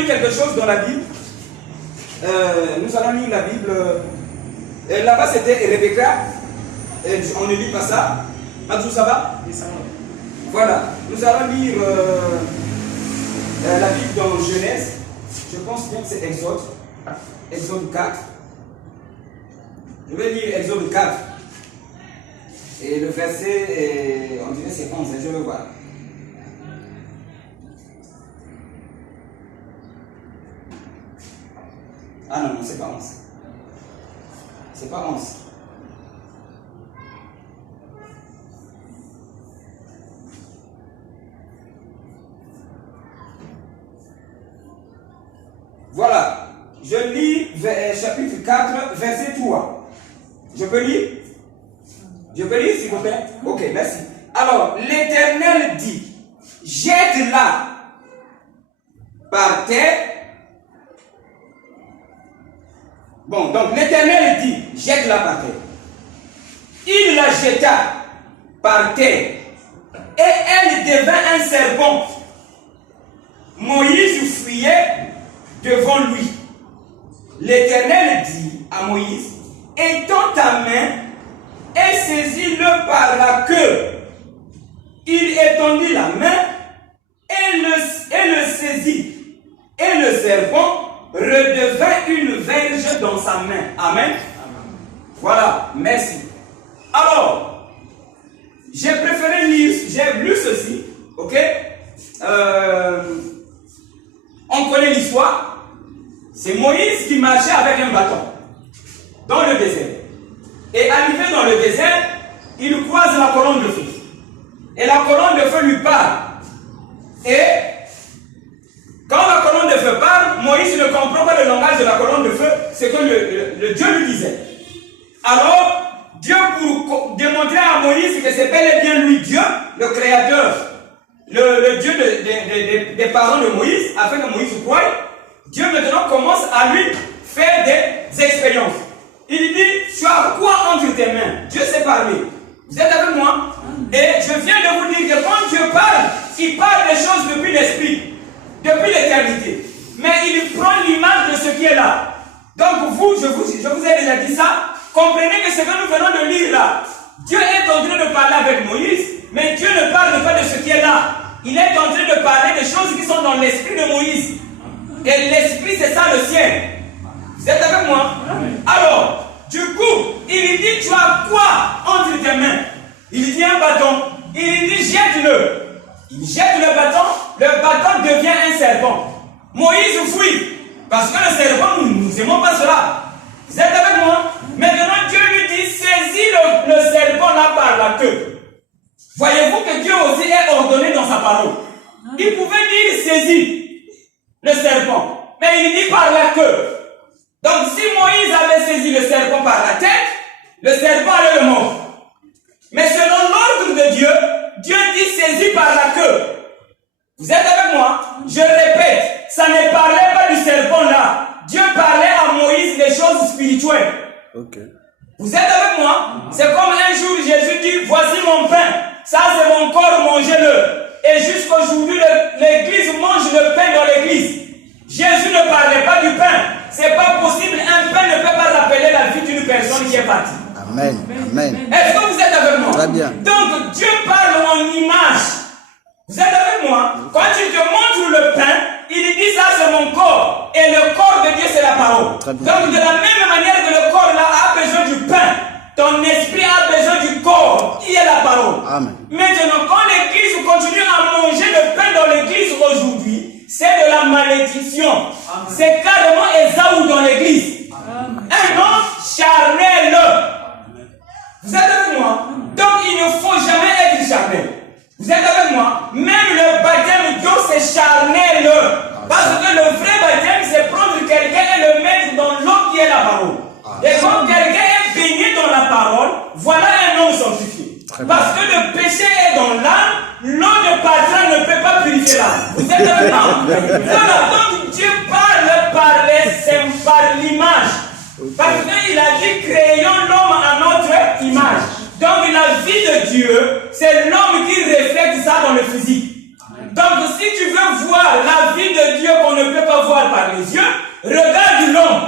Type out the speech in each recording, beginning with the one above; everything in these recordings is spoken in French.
lire quelque chose dans la Bible. Nous allons lire la Bible. Là-bas, c'était Rebecca. On ne lit pas ça. Mathieu, ça va? Voilà. Nous allons lire la Bible dans Genèse. Je pense bien que c'est Exode. Exode 4. Je vais lire Exode 4. Et le verset, on dirait c'est 11, je vais voir. Ah non, c'est pas 11. C'est pas 11. Voilà. Je lis chapitre 4, verset 3. Je peux lire? Je peux lire, s'il vous plaît? Ok, merci. Alors, l'Éternel dit, jette-la par terre. Bon, donc l'Éternel dit, jette-la par terre. Il la jeta par terre et elle devint un serpent. Moïse fuyait devant lui. L'Éternel dit à Moïse, étends ta main et saisis-le par la queue. Il étendit la main et le saisit. Et le serpent redevint une verge dans sa main. Amen. Voilà, merci. Alors, j'ai préféré lire, j'ai lu ceci, ok? On connaît l'histoire. C'est Moïse qui marchait avec un bâton dans le désert. Et arrivé dans le désert, il croise la colonne de feu. Et la colonne de feu lui parle. Et quand la colonne de feu parle, Moïse ne comprend pas le langage de la colonne de feu, c'est que le Dieu lui disait. Alors, Dieu, pour démontrer à Moïse que c'est bel et bien lui, Dieu, le créateur, le Dieu des parents de Moïse, afin que Moïse croie, Dieu maintenant commence à lui faire des expériences. Il dit, tu as quoi entre tes mains? Dieu sait parler. Vous êtes avec moi? Et je viens de vous dire que quand Dieu parle, il parle des choses depuis l'esprit, depuis l'éternité. Mais il prend l'image de ce qui est là. Donc vous, je vous ai déjà dit ça. Comprenez que ce que nous venons de lire là, Dieu est en train de parler avec Moïse, mais Dieu ne parle pas de ce qui est là. Il est en train de parler des choses qui sont dans l'esprit de Moïse. Et l'esprit, c'est ça le ciel. Vous êtes avec moi? Alors, du coup, il dit, tu as quoi entre tes mains? Il dit un bâton. Il dit, jette-le. Il jette le bâton devient un serpent. Moïse fuit, parce que le serpent, nous n'aimons pas cela. Vous êtes avec moi? Maintenant, Dieu lui dit, saisis le serpent là par la queue. Voyez-vous que Dieu aussi est ordonné dans sa parole. Il pouvait dire, saisis le serpent, mais il dit par la queue. Donc, si Moïse avait saisi le serpent par la tête, le serpent allait le mordre. Mais selon l'ordre de Dieu, Dieu dit saisis par la queue. Vous êtes avec moi? Je répète, ça ne parlait pas du serpent là. Dieu parlait à Moïse des choses spirituelles. Okay. Vous êtes avec moi? C'est comme un jour Jésus dit, voici mon pain, ça c'est mon corps, mangez-le. Et jusqu'aujourd'hui, l'église mange le pain dans l'église. Jésus ne parlait pas du pain. C'est pas possible, un pain ne peut pas rappeler la vie d'une personne qui est partie. Amen. Amen. Est-ce que vous êtes avec moi? Très bien. Donc Dieu parle en image. Vous êtes avec moi? Quand il te montre le pain, il dit ça c'est mon corps. Et le corps de Dieu c'est la parole. Donc de la même manière que le corps là a besoin du pain, ton esprit a besoin du corps qui est la parole. Amen. Maintenant quand l'église continue à manger le pain dans l'église aujourd'hui, c'est de la malédiction. C'est carrément Ésaü dans l'église. Un homme charnel. Vous êtes avec moi? Donc il ne faut jamais être charnel. Vous êtes avec moi? Même le baptême d'eau c'est charnel. Parce que le vrai baptême c'est prendre quelqu'un et le mettre dans l'eau qui est la parole. Et quand quelqu'un est baigné dans la parole, voilà un homme sanctifié. Parce que le péché est dans l'âme, l'eau de patron ne peut pas purifier l'âme. Vous êtes avec moi? Voilà, donc Dieu parle par l'image. Parce qu'il a dit créons l'homme à notre image. Donc la vie de Dieu, c'est l'homme qui reflète ça dans le physique. Donc, si tu veux voir la vie de Dieu qu'on ne peut pas voir par les yeux, regarde l'homme.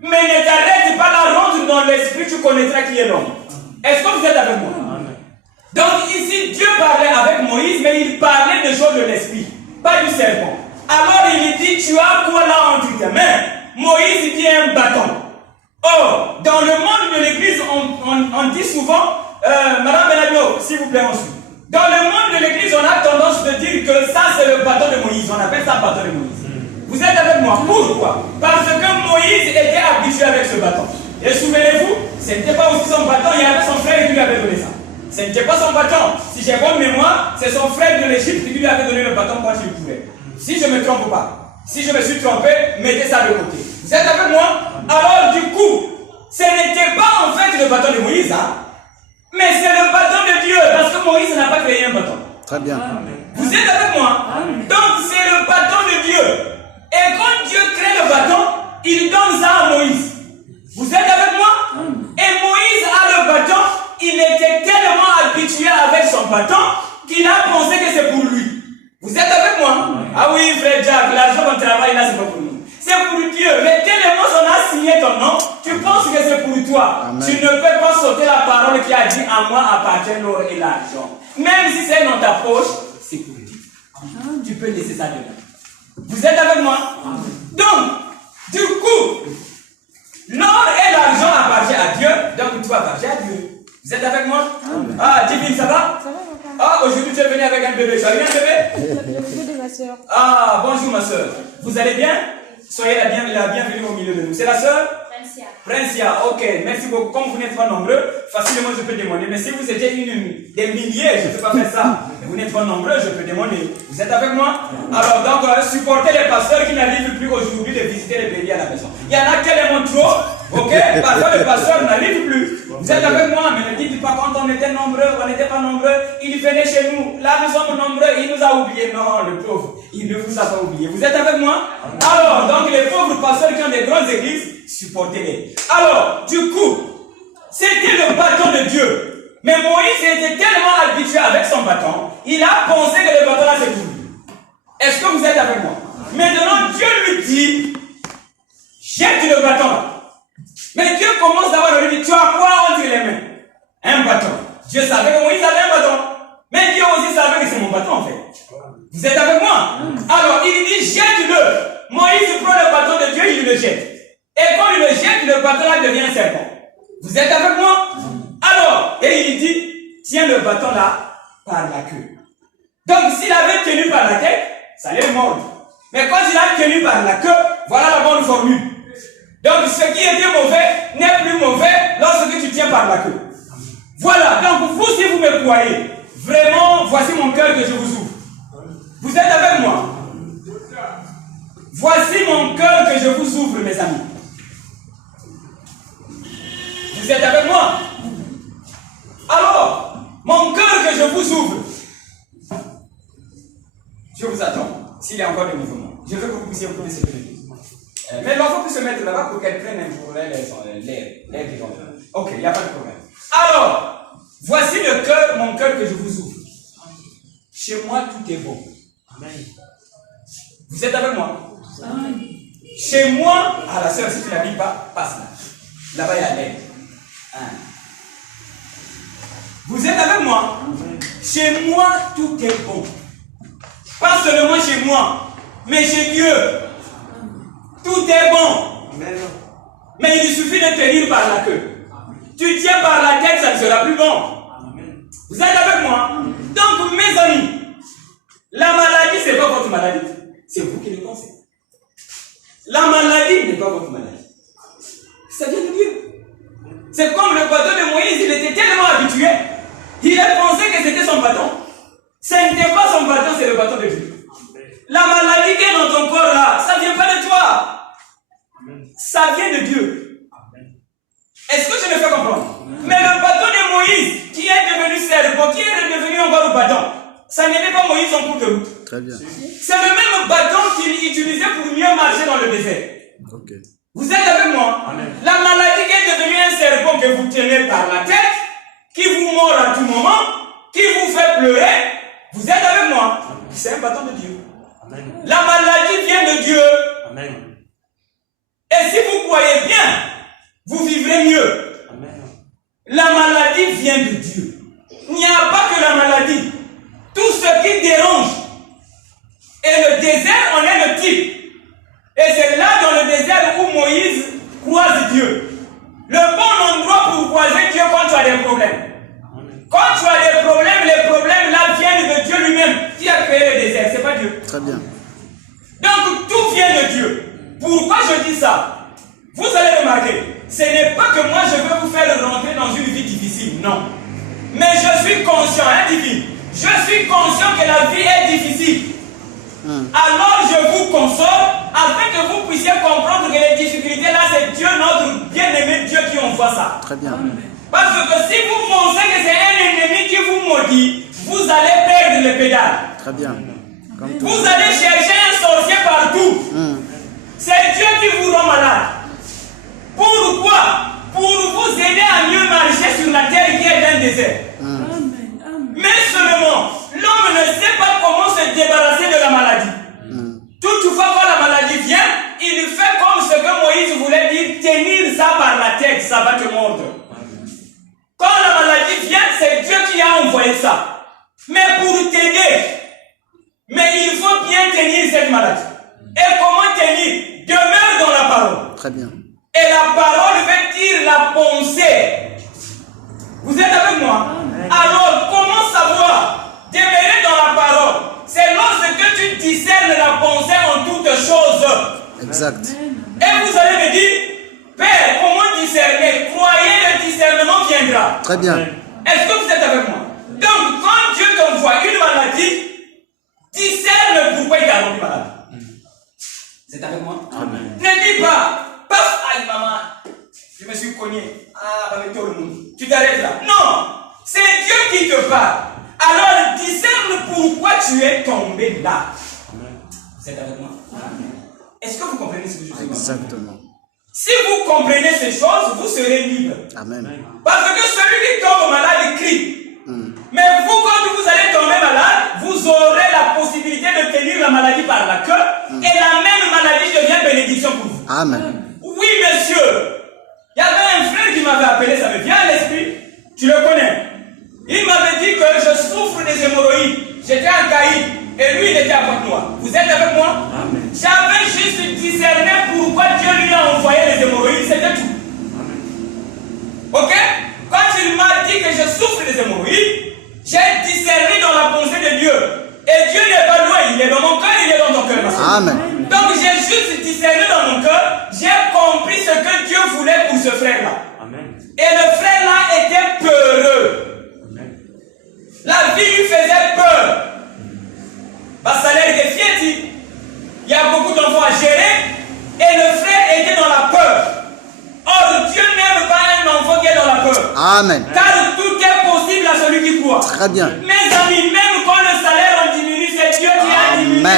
Mais ne t'arrête pas la rendre dans l'esprit, tu connaîtras qui est l'homme. Est-ce que vous êtes avec moi? Donc, ici, Dieu parlait avec Moïse, mais il parlait des choses de l'esprit, pas du serpent. Alors, il dit, tu as quoi là entre tes mains? Moïse dit un bâton. Or, dans le monde de l'église, on dit souvent, Madame Benabio, s'il vous plaît, ensuite. Dans le monde de l'église, on a tendance de dire que ça, c'est le bâton de Moïse. On appelle ça le bâton de Moïse. Vous êtes avec moi? Pourquoi? Parce que Moïse était habitué avec ce bâton. Et souvenez-vous, ce n'était pas aussi son bâton, il y avait son frère qui lui avait donné ça. Ce n'était pas son bâton. Si j'ai bonne mémoire, c'est son frère de l'Égypte qui lui avait donné le bâton quand il pouvait. Si je ne me trompe pas, si je me suis trompé, mettez ça de côté. Vous êtes avec moi? Alors du coup, ce n'était pas en fait le bâton de Moïse, hein? Mais c'est le bâton de Dieu, parce que Moïse n'a pas créé un bâton. Très bien. Vous êtes avec moi? Donc c'est le bâton de Dieu. Et quand Dieu crée le bâton, il donne ça à Moïse. Vous êtes avec moi? Et Moïse a le bâton, il était tellement habitué avec son bâton qu'il a pensé que c'est pour lui. Vous êtes avec moi? Ah oui, frère Jack, l'argent qu'on travaille là, c'est pas pour nous. C'est pour Dieu. Mais tellement on a signé ton nom, tu penses que c'est pour toi. Amen. Tu ne peux pas sauter la parole qui a dit à moi appartient l'or et l'argent. Même si c'est dans ta poche, c'est pour Dieu. Tu peux laisser ça dedans. Vous êtes avec moi? Donc, du coup, l'or et l'argent appartiennent à Dieu, donc tout appartient à Dieu. Vous êtes avec moi? Ah, Divine, ça va? Ça va, papa. Ah, aujourd'hui tu es venu avec un bébé. Tu as eu un bébé? Le bébé de ma soeur. Ah, bonjour ma soeur. Vous allez bien? Soyez la bienvenue au milieu de nous. C'est la soeur? Princia, ok, merci beaucoup. Comme vous n'êtes pas nombreux, facilement je peux demander. Mais si vous étiez des milliers, je ne peux pas faire ça. Mais vous n'êtes pas nombreux, je peux demander. Vous êtes avec moi? Alors, donc, supportez les pasteurs qui n'arrivent plus aujourd'hui de visiter les bébés à la maison. Il y en a qui les montrent trop, ok? Parfois, le pasteur n'arrive plus. Vous êtes avec moi? Mais ne dites pas quand on était nombreux, on n'était pas nombreux, il venait chez nous. Là, nous sommes nombreux, il nous a oubliés. Non, le pauvre, il ne vous a pas oublié. Vous êtes avec moi? Alors, donc, les pauvres pasteurs qui ont des grandes églises, supportez-les. Alors, du coup, c'était le bâton de Dieu. Mais Moïse était tellement habitué avec son bâton, il a pensé que le bâton là c'est pour lui. Est-ce que vous êtes avec moi? Maintenant, Dieu lui dit, jette le bâton là. Mais Dieu commence d'abord à lui dire, tu as quoi entre les mains? Un bâton. Dieu savait que Moïse avait un bâton. Mais Dieu aussi savait que c'est mon bâton en fait. Vous êtes avec moi? Alors, il dit, jette-le. Moïse prend le bâton de Dieu, il le jette. Et quand il le jette, le bâton là devient un serpent. Vous êtes avec moi? Alors, et il dit, tiens le bâton là par la queue. Donc s'il avait tenu par la tête, ça allait le mordre. Mais quand il a tenu par la queue, voilà la bonne formule. Donc ce qui était mauvais n'est plus mauvais lorsque tu tiens par la queue. Voilà, donc vous si vous me croyez, vraiment, voici mon cœur que je vous ouvre. Vous êtes avec moi? Voici mon cœur que je vous ouvre, mes amis. Vous êtes avec moi? Alors, mon cœur que je vous ouvre, je vous attends, s'il y a encore des mouvements. Je veux que vous puissiez prendre ce que je dis. Mais l'enfant peut se mettre là-bas pour qu'elle prenne un jour l'air qui tombe. Ok, il n'y a pas de problème. Alors, voici le cœur, mon cœur que je vous ouvre. Chez moi, tout est bon. Amen. Vous êtes avec moi? Amen. Chez moi, à la sœur, si tu n'habites pas, passe là. Là-bas, il y a l'air. Vous êtes avec moi? Chez moi, tout est bon. Pas seulement chez moi, mais chez Dieu. Tout est bon. Mais il suffit de tenir par la queue. Tu tiens par la tête, ça ne sera plus bon. Vous êtes avec moi? Donc, mes amis, la maladie, ce n'est pas votre maladie. C'est vous qui le pensez. La maladie n'est pas votre maladie. Ça vient de Dieu. C'est comme le bâton de Moïse, il était tellement habitué, il a pensé que c'était son bâton. Ce n'était pas son bâton, c'est le bâton de Dieu. La maladie qui est dans ton corps là, ça ne vient pas de toi. Ça vient de Dieu. Est-ce que je me fais comprendre? Mais le bâton de Moïse, qui est devenu serpent, qui est devenu encore le bâton, ça n'était pas Moïse en cours de route. Très bien. C'est le même bâton qu'il utilisait pour mieux marcher dans le désert. Ok. Vous êtes avec moi? Amen. La maladie qui est devenue un serpent que vous tenez par la tête, qui vous mord à tout moment, qui vous fait pleurer, vous êtes avec moi? c'est un bâton de Dieu. Amen. La maladie vient de Dieu. Amen. Et si vous croyez bien, vous vivrez mieux. Amen. La maladie vient de Dieu. Il n'y a pas que la maladie. Tout ce qui dérange. Et le désert en est le type. Et c'est là dans le désert où Moïse croise Dieu. Le bon endroit pour croiser Dieu quand tu as des problèmes. Quand tu as des problèmes, les problèmes là viennent de Dieu lui-même. Qui a créé le désert? C'est pas Dieu. Très bien. Donc tout vient de Dieu. Pourquoi je dis ça? Vous allez remarquer, ce n'est pas que moi je veux vous faire rentrer dans une vie difficile, non. Mais je suis conscient, divine, je suis conscient que la vie est difficile. Alors je vous console afin que vous puissiez comprendre que les difficultés là, c'est Dieu, notre bien-aimé Dieu qui envoie ça. Très bien. Parce que si vous pensez que c'est un ennemi qui vous maudit, vous allez perdre le pédale. Très bien. Comme tout. Vous allez chercher un sorcier partout. C'est Dieu qui vous rend malade. Pourquoi? Pour vous aider à mieux marcher sur la terre qui est un désert. Mais seulement, l'homme ne sait pas comment se débarrasser de la maladie. Toutefois, quand la maladie vient, il fait comme ce que Moïse voulait dire, tenir ça par la tête, ça va te mordre. Quand la maladie vient, c'est Dieu qui a envoyé ça. Mais pour t'aider, mais il faut bien tenir cette maladie. Et comment tenir? Demeure dans la parole. Très bien. Et la parole veut dire la pensée. Vous êtes avec moi? Alors, comment savoir? Demeurer dans la parole. C'est lorsque tu discernes la pensée en toutes choses. Exact. Et vous allez me dire, Père, comment discerner? Croyez, le discernement viendra. Très bien. Est-ce que vous êtes avec moi? Donc, quand Dieu t'envoie une maladie, discerne pourquoi il t'a rendu malade. Vous êtes avec moi? Amen. Ne dis pas, paf, aïe maman, je me suis cogné. Ah, avec tout le monde. Tu t'arrêtes là. Non, c'est Dieu qui te parle. Alors, discerne pourquoi tu es tombé là. Amen. Vous êtes avec moi? Amen. Est-ce que vous comprenez ce que je dis? Exactement. Si vous comprenez ces choses, vous serez libre. Amen. Parce que celui qui tombe malade, il crie. Mais vous, quand vous allez tomber malade, vous aurez la possibilité de tenir la maladie par la queue et la même maladie devient bénédiction pour vous. Amen. Oui, monsieur. Il y avait un frère qui m'avait appelé, ça me vient à l'esprit. Tu le connais. Il m'avait dit que je souffre des hémorroïdes. J'étais en Caïd et lui, il était à Pointe-Noire. Vous êtes avec moi? J'avais juste discerné pourquoi Dieu lui a envoyé les hémorroïdes, c'était tout. Ok? Quand il m'a dit que je souffre des hémorroïdes, j'ai discerné dans la pensée de Dieu. Et Dieu n'est pas loin, il est dans mon cœur, il est dans ton cœur. Amen. Donc j'ai juste discerné dans mon cœur, j'ai compris ce que Dieu voulait pour ce frère-là. Et le frère-là était peureux. La vie lui faisait peur. Parce que salaire était fier, il y a beaucoup d'enfants à gérer, et le frère était dans la peur. Or, Dieu n'aime pas un enfant qui est dans la peur. Amen. Car tout est possible à celui qui croit. Très bien. Mes amis, même quand le salaire en diminue, c'est Dieu qui a diminué.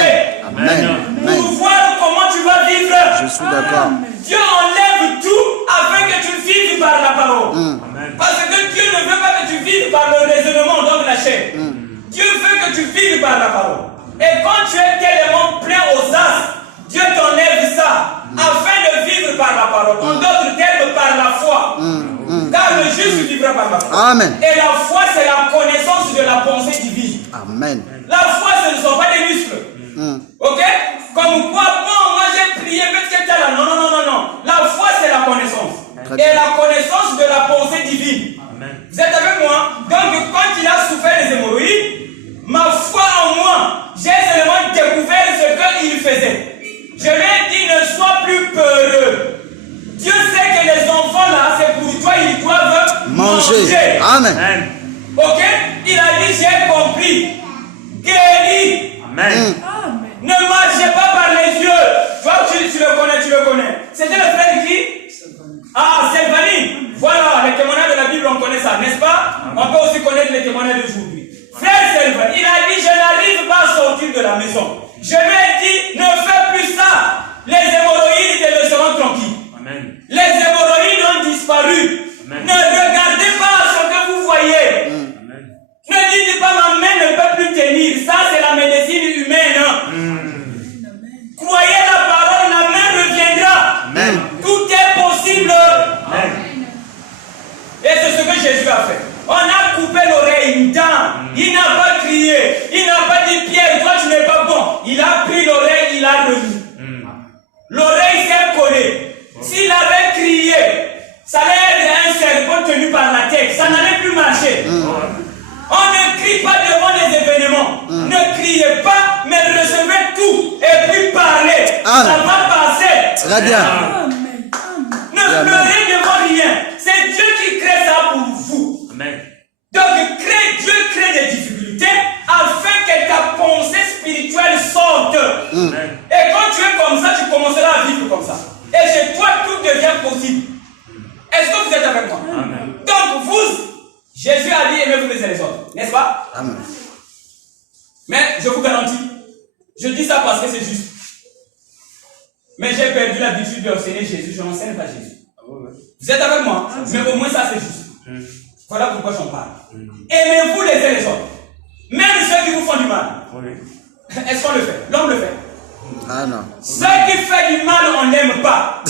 Amen. Pour voir comment tu vas vivre. Je suis d'accord. Dieu enlève tout afin que tu vives par la parole. Parce que Dieu ne veut pas que tu vives par le raisonnement, donc la chair. Dieu veut que tu vives par la parole. Et quand tu es tellement plein aux as, Dieu t'enlève ça afin de vivre par la parole. En d'autres termes, par la foi. Car le juste vivra par la foi. Amen. Et la foi, c'est la connaissance de la pensée divine. Amen. La foi, ce ne sont pas des muscles. Ok? Comme quoi, bon, moi j'ai prié, mais c'est là. Non, non, non, non, non. La foi, c'est la connaissance. Et la connaissance de la pensée divine. Amen. Vous êtes avec moi? Donc, quand il a souffert des hémorroïdes, ma foi en moi, j'ai seulement découvert ce qu'il faisait. Je lui ai dit, ne sois plus peureux. Dieu sait que les enfants là, c'est pour toi, ils doivent manger. Amen. Ok? Il a dit, j'ai compris. Guéri. Amen. Ne marchez pas par les yeux. Toi, tu le connais. C'était le frère qui? Ah, Sylvanie. Voilà, les témoignages de la Bible, on connaît ça, n'est-ce pas? On peut aussi connaître les témoignages d'aujourd'hui. Frère Sylvain, il a dit, je n'arrive pas à sortir de la maison. Je lui ai dit, ne fais plus ça. Les hémorroïdes te laisseront tranquille. Amen. Les hémorroïdes ont disparu. Amen. Ne regardez pas ce que vous voyez. Amen. Ne dites pas, ma main ne peut plus tenir. Ça, c'est la médecine Très bien. Ne pleurez devant rien. C'est Dieu qui crée ça pour vous. Amen. Donc Dieu crée des difficultés afin que ta pensée spirituelle sorte. Amen. Et quand tu es comme ça, tu commenceras à vivre comme ça. Et chez toi, tout devient possible. Est-ce que vous êtes avec moi? Amen. Donc Jésus a dit aimez-vous les uns les autres, n'est-ce pas? Amen. Mais je vous garantis, je dis ça parce que c'est juste. Mais j'ai perdu l'habitude d'enseigner Jésus, je n'enseigne pas Jésus. Vous êtes avec moi? Mais au moins ça c'est juste. Voilà pourquoi j'en parle. Aimez-vous les uns les autres. Même ceux qui vous font du mal. Est-ce qu'on le fait? L'homme le fait. Ah non. Ceux qui font du mal, on n'aime pas.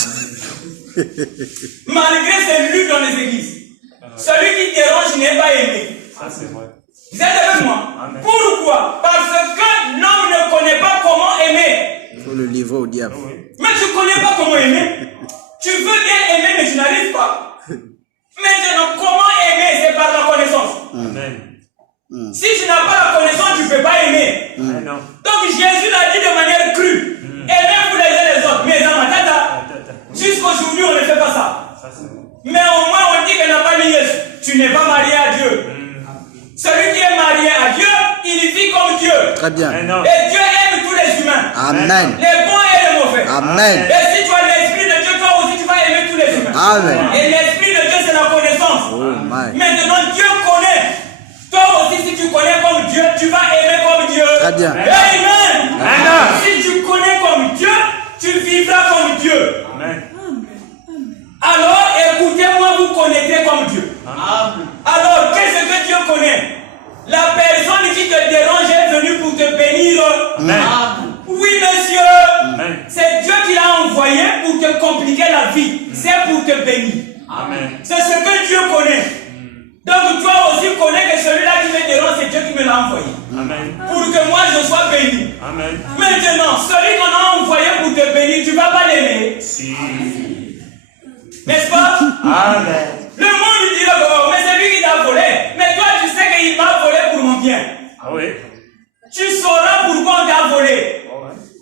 Malgré ces luttes dans les églises. Celui qui dérange n'est pas aimé. Ça c'est vrai. Vous êtes avec moi? Amen. Pourquoi? Parce que l'homme ne connaît pas comment aimer. Il faut le livrer au diable. Mais tu ne connais pas comment aimer. Tu veux bien aimer, mais tu n'arrives pas. Maintenant, comment aimer? C'est par la connaissance. Amen. Si tu n'as pas la connaissance, tu ne peux pas aimer. Non. Donc Jésus l'a dit de manière crue. Aimez-vous les uns les autres. Mais dans ma tête, jusqu'aujourd'hui, on ne fait pas ça. Ça c'est vrai. Mais au moins, on dit qu'elle n'a pas lié. Tu n'es pas marié à Dieu. Celui qui est marié à Dieu, il vit comme Dieu. Très bien. Et Dieu aime tous les humains. Amen. Les bons et les mauvais. Amen. Et si tu as l'esprit de Dieu, toi aussi tu vas aimer tous les humains. Amen. Et l'esprit de Dieu, c'est la connaissance. Oh my. Maintenant, Dieu connaît. Toi aussi, si tu connais comme Dieu, tu vas aimer comme Dieu. Très bien. Amen. Amen. Si tu connais comme Dieu, tu vivras comme Dieu. Amen. Alors, écoutez-moi, vous connaîtrez comme Dieu. Alors, qu'est-ce que Dieu connaît? La personne qui te dérange est venue pour te bénir. Amen. Oui, monsieur. Amen. C'est Dieu qui l'a envoyé pour te compliquer la vie. C'est pour te bénir. Amen. C'est ce que Dieu connaît. Donc, toi aussi connais que celui-là qui me dérange, c'est Dieu qui me l'a envoyé. Amen. Pour que moi je sois béni. Amen. Maintenant, celui qu'on a envoyé pour te bénir, tu ne vas pas l'aimer. Si. N'est-ce pas? Amen. Le monde lui dira, oh, mais c'est lui qui t'a volé. Mais toi, tu sais qu'il m'a volé pour mon bien. Ah oui. Tu sauras pourquoi on t'a volé.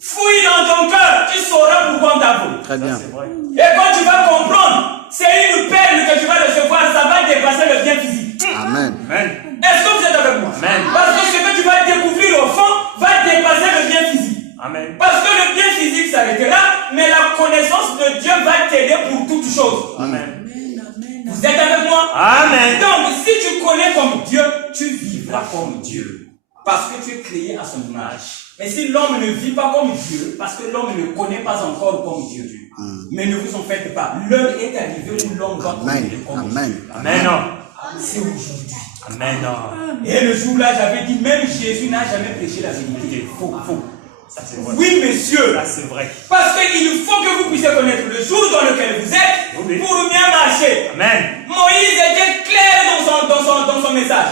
Fouille dans ton cœur, tu sauras pourquoi on t'a volé. Très bien. C'est vrai. Et quand tu vas comprendre, c'est une perle que tu vas recevoir, ça va dépasser le bien physique. Amen. Amen. Est-ce que vous êtes avec moi? Amen. Parce que ce que tu vas découvrir au fond va dépasser le bien physique. Amen. Parce que le bien physique s'arrêtera, mais la connaissance de Dieu va t'aider pour toutes choses. Amen. Vous êtes avec moi? Amen. Donc, si tu connais comme Dieu, tu vivras comme Dieu. Parce que tu es créé à son image. Et si l'homme ne vit pas comme Dieu, parce que l'homme ne connaît pas encore comme Dieu, mais ne vous en faites pas. L'heure est arrivée où l'homme va connaître comme Dieu. Amen. Amen. C'est aujourd'hui. Amen. Et le jour-là, j'avais dit, même Jésus n'a jamais prêché la vérité. Faux, faux. Ça c'est vrai. Oui, monsieur. Ça c'est vrai. Parce qu'il faut que vous puissiez connaître le jour dans lequel vous êtes pour bien marcher. Amen. Moïse était clair dans son message.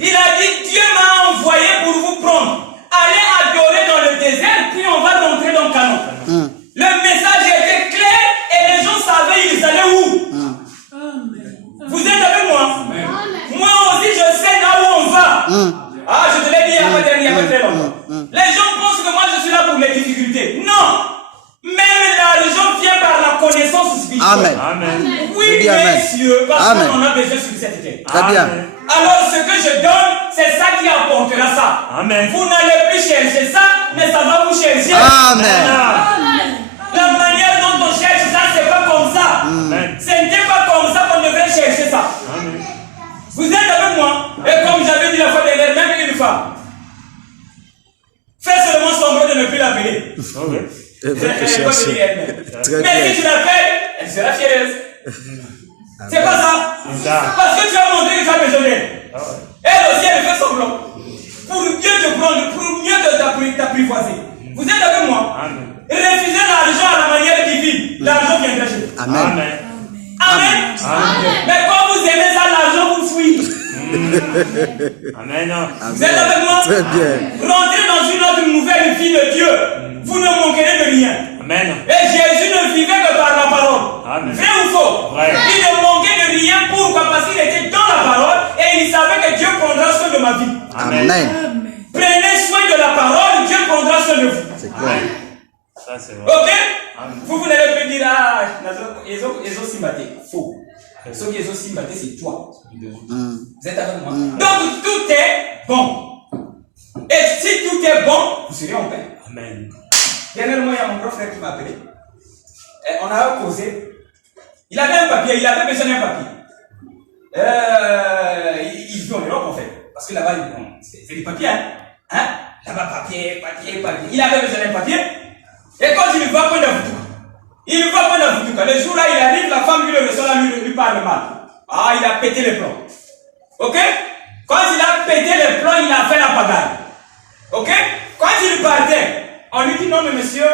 Il a dit, Dieu m'a envoyé pour vous prendre. Allez adorer dans le désert, puis on va rentrer dans Canaan. Le message était clair et les gens savaient ils allaient où. Vous êtes avec moi? Moi aussi je sais là où on va. Ah, je te l'ai dit il n'y a pas très longtemps. Les gens pensent que moi je suis là pour les difficultés. Non! Même l'argent vient par la connaissance spirituelle. Amen. Amen. Oui, messieurs, parce qu'on en a besoin sur cette terre. Très bien. Alors ce que je donne, c'est ça qui apportera ça. Amen. Vous n'allez plus chercher ça, mais ça va vous chercher. Amen. La manière dont on cherche ça, c'est pas comme ça. Ce n'était pas comme ça qu'on devrait chercher ça. Amen. Vous êtes avec moi? Et comme j'avais dit la fois dernière, même une femme, fais seulement semblant de ne plus l'appeler. Elle va te chercher. Très Mais si bien. tu l'appelles, elle sera fière. C'est pas ça. Parce que tu as montré que tu as besoin d'elle. Elle aussi, elle fait semblant. Pour mieux te prendre, pour mieux t'apprivoiser. Vous êtes avec moi? Refusez l'argent à la manière divine. L'argent viendra chez vous. Amen. Amen. Mais quand vous aimez ça, l'argent vous fuit. Amen. Vous êtes avec moi? Très bien. Rentrez dans une autre nouvelle vie de Dieu. Vous ne manquerez de rien. Amen. Et Jésus ne vivait que par la parole. Amen. Vrai ou faux? Vrai. Il ne manquait de rien. Pourquoi? Parce qu'il était dans la parole et il savait que Dieu prendra soin de ma vie. Amen. Prenez soin de la parole, Dieu prendra soin de vous. C'est clair. Ça c'est vrai. Ok? Amen. Vous n'allez plus dire ils ont sympathie. Faux. Ceux qui ont sympathie, c'est toi. Vous êtes avec moi? Mm. Donc tout est bon. Et si tout est bon, vous serez en paix. Amen. Dernièrement, il y a mon grand frère qui m'a appelé. Et on a causé. Il avait un papier, il avait besoin d'un papier. Il vit en Europe en fait. Parce que là-bas, c'est des papiers. Hein? Là-bas, papier. Il avait besoin d'un papier. Et quand il va prendre la Vutuka, le jour là, il arrive, la femme lui le reçoit là, lui parle mal. Ah, il a pété les plombs. Ok? Quand il a pété les plombs, il a fait la pagaille. Ok? Quand il partait, on lui dit non, mais monsieur,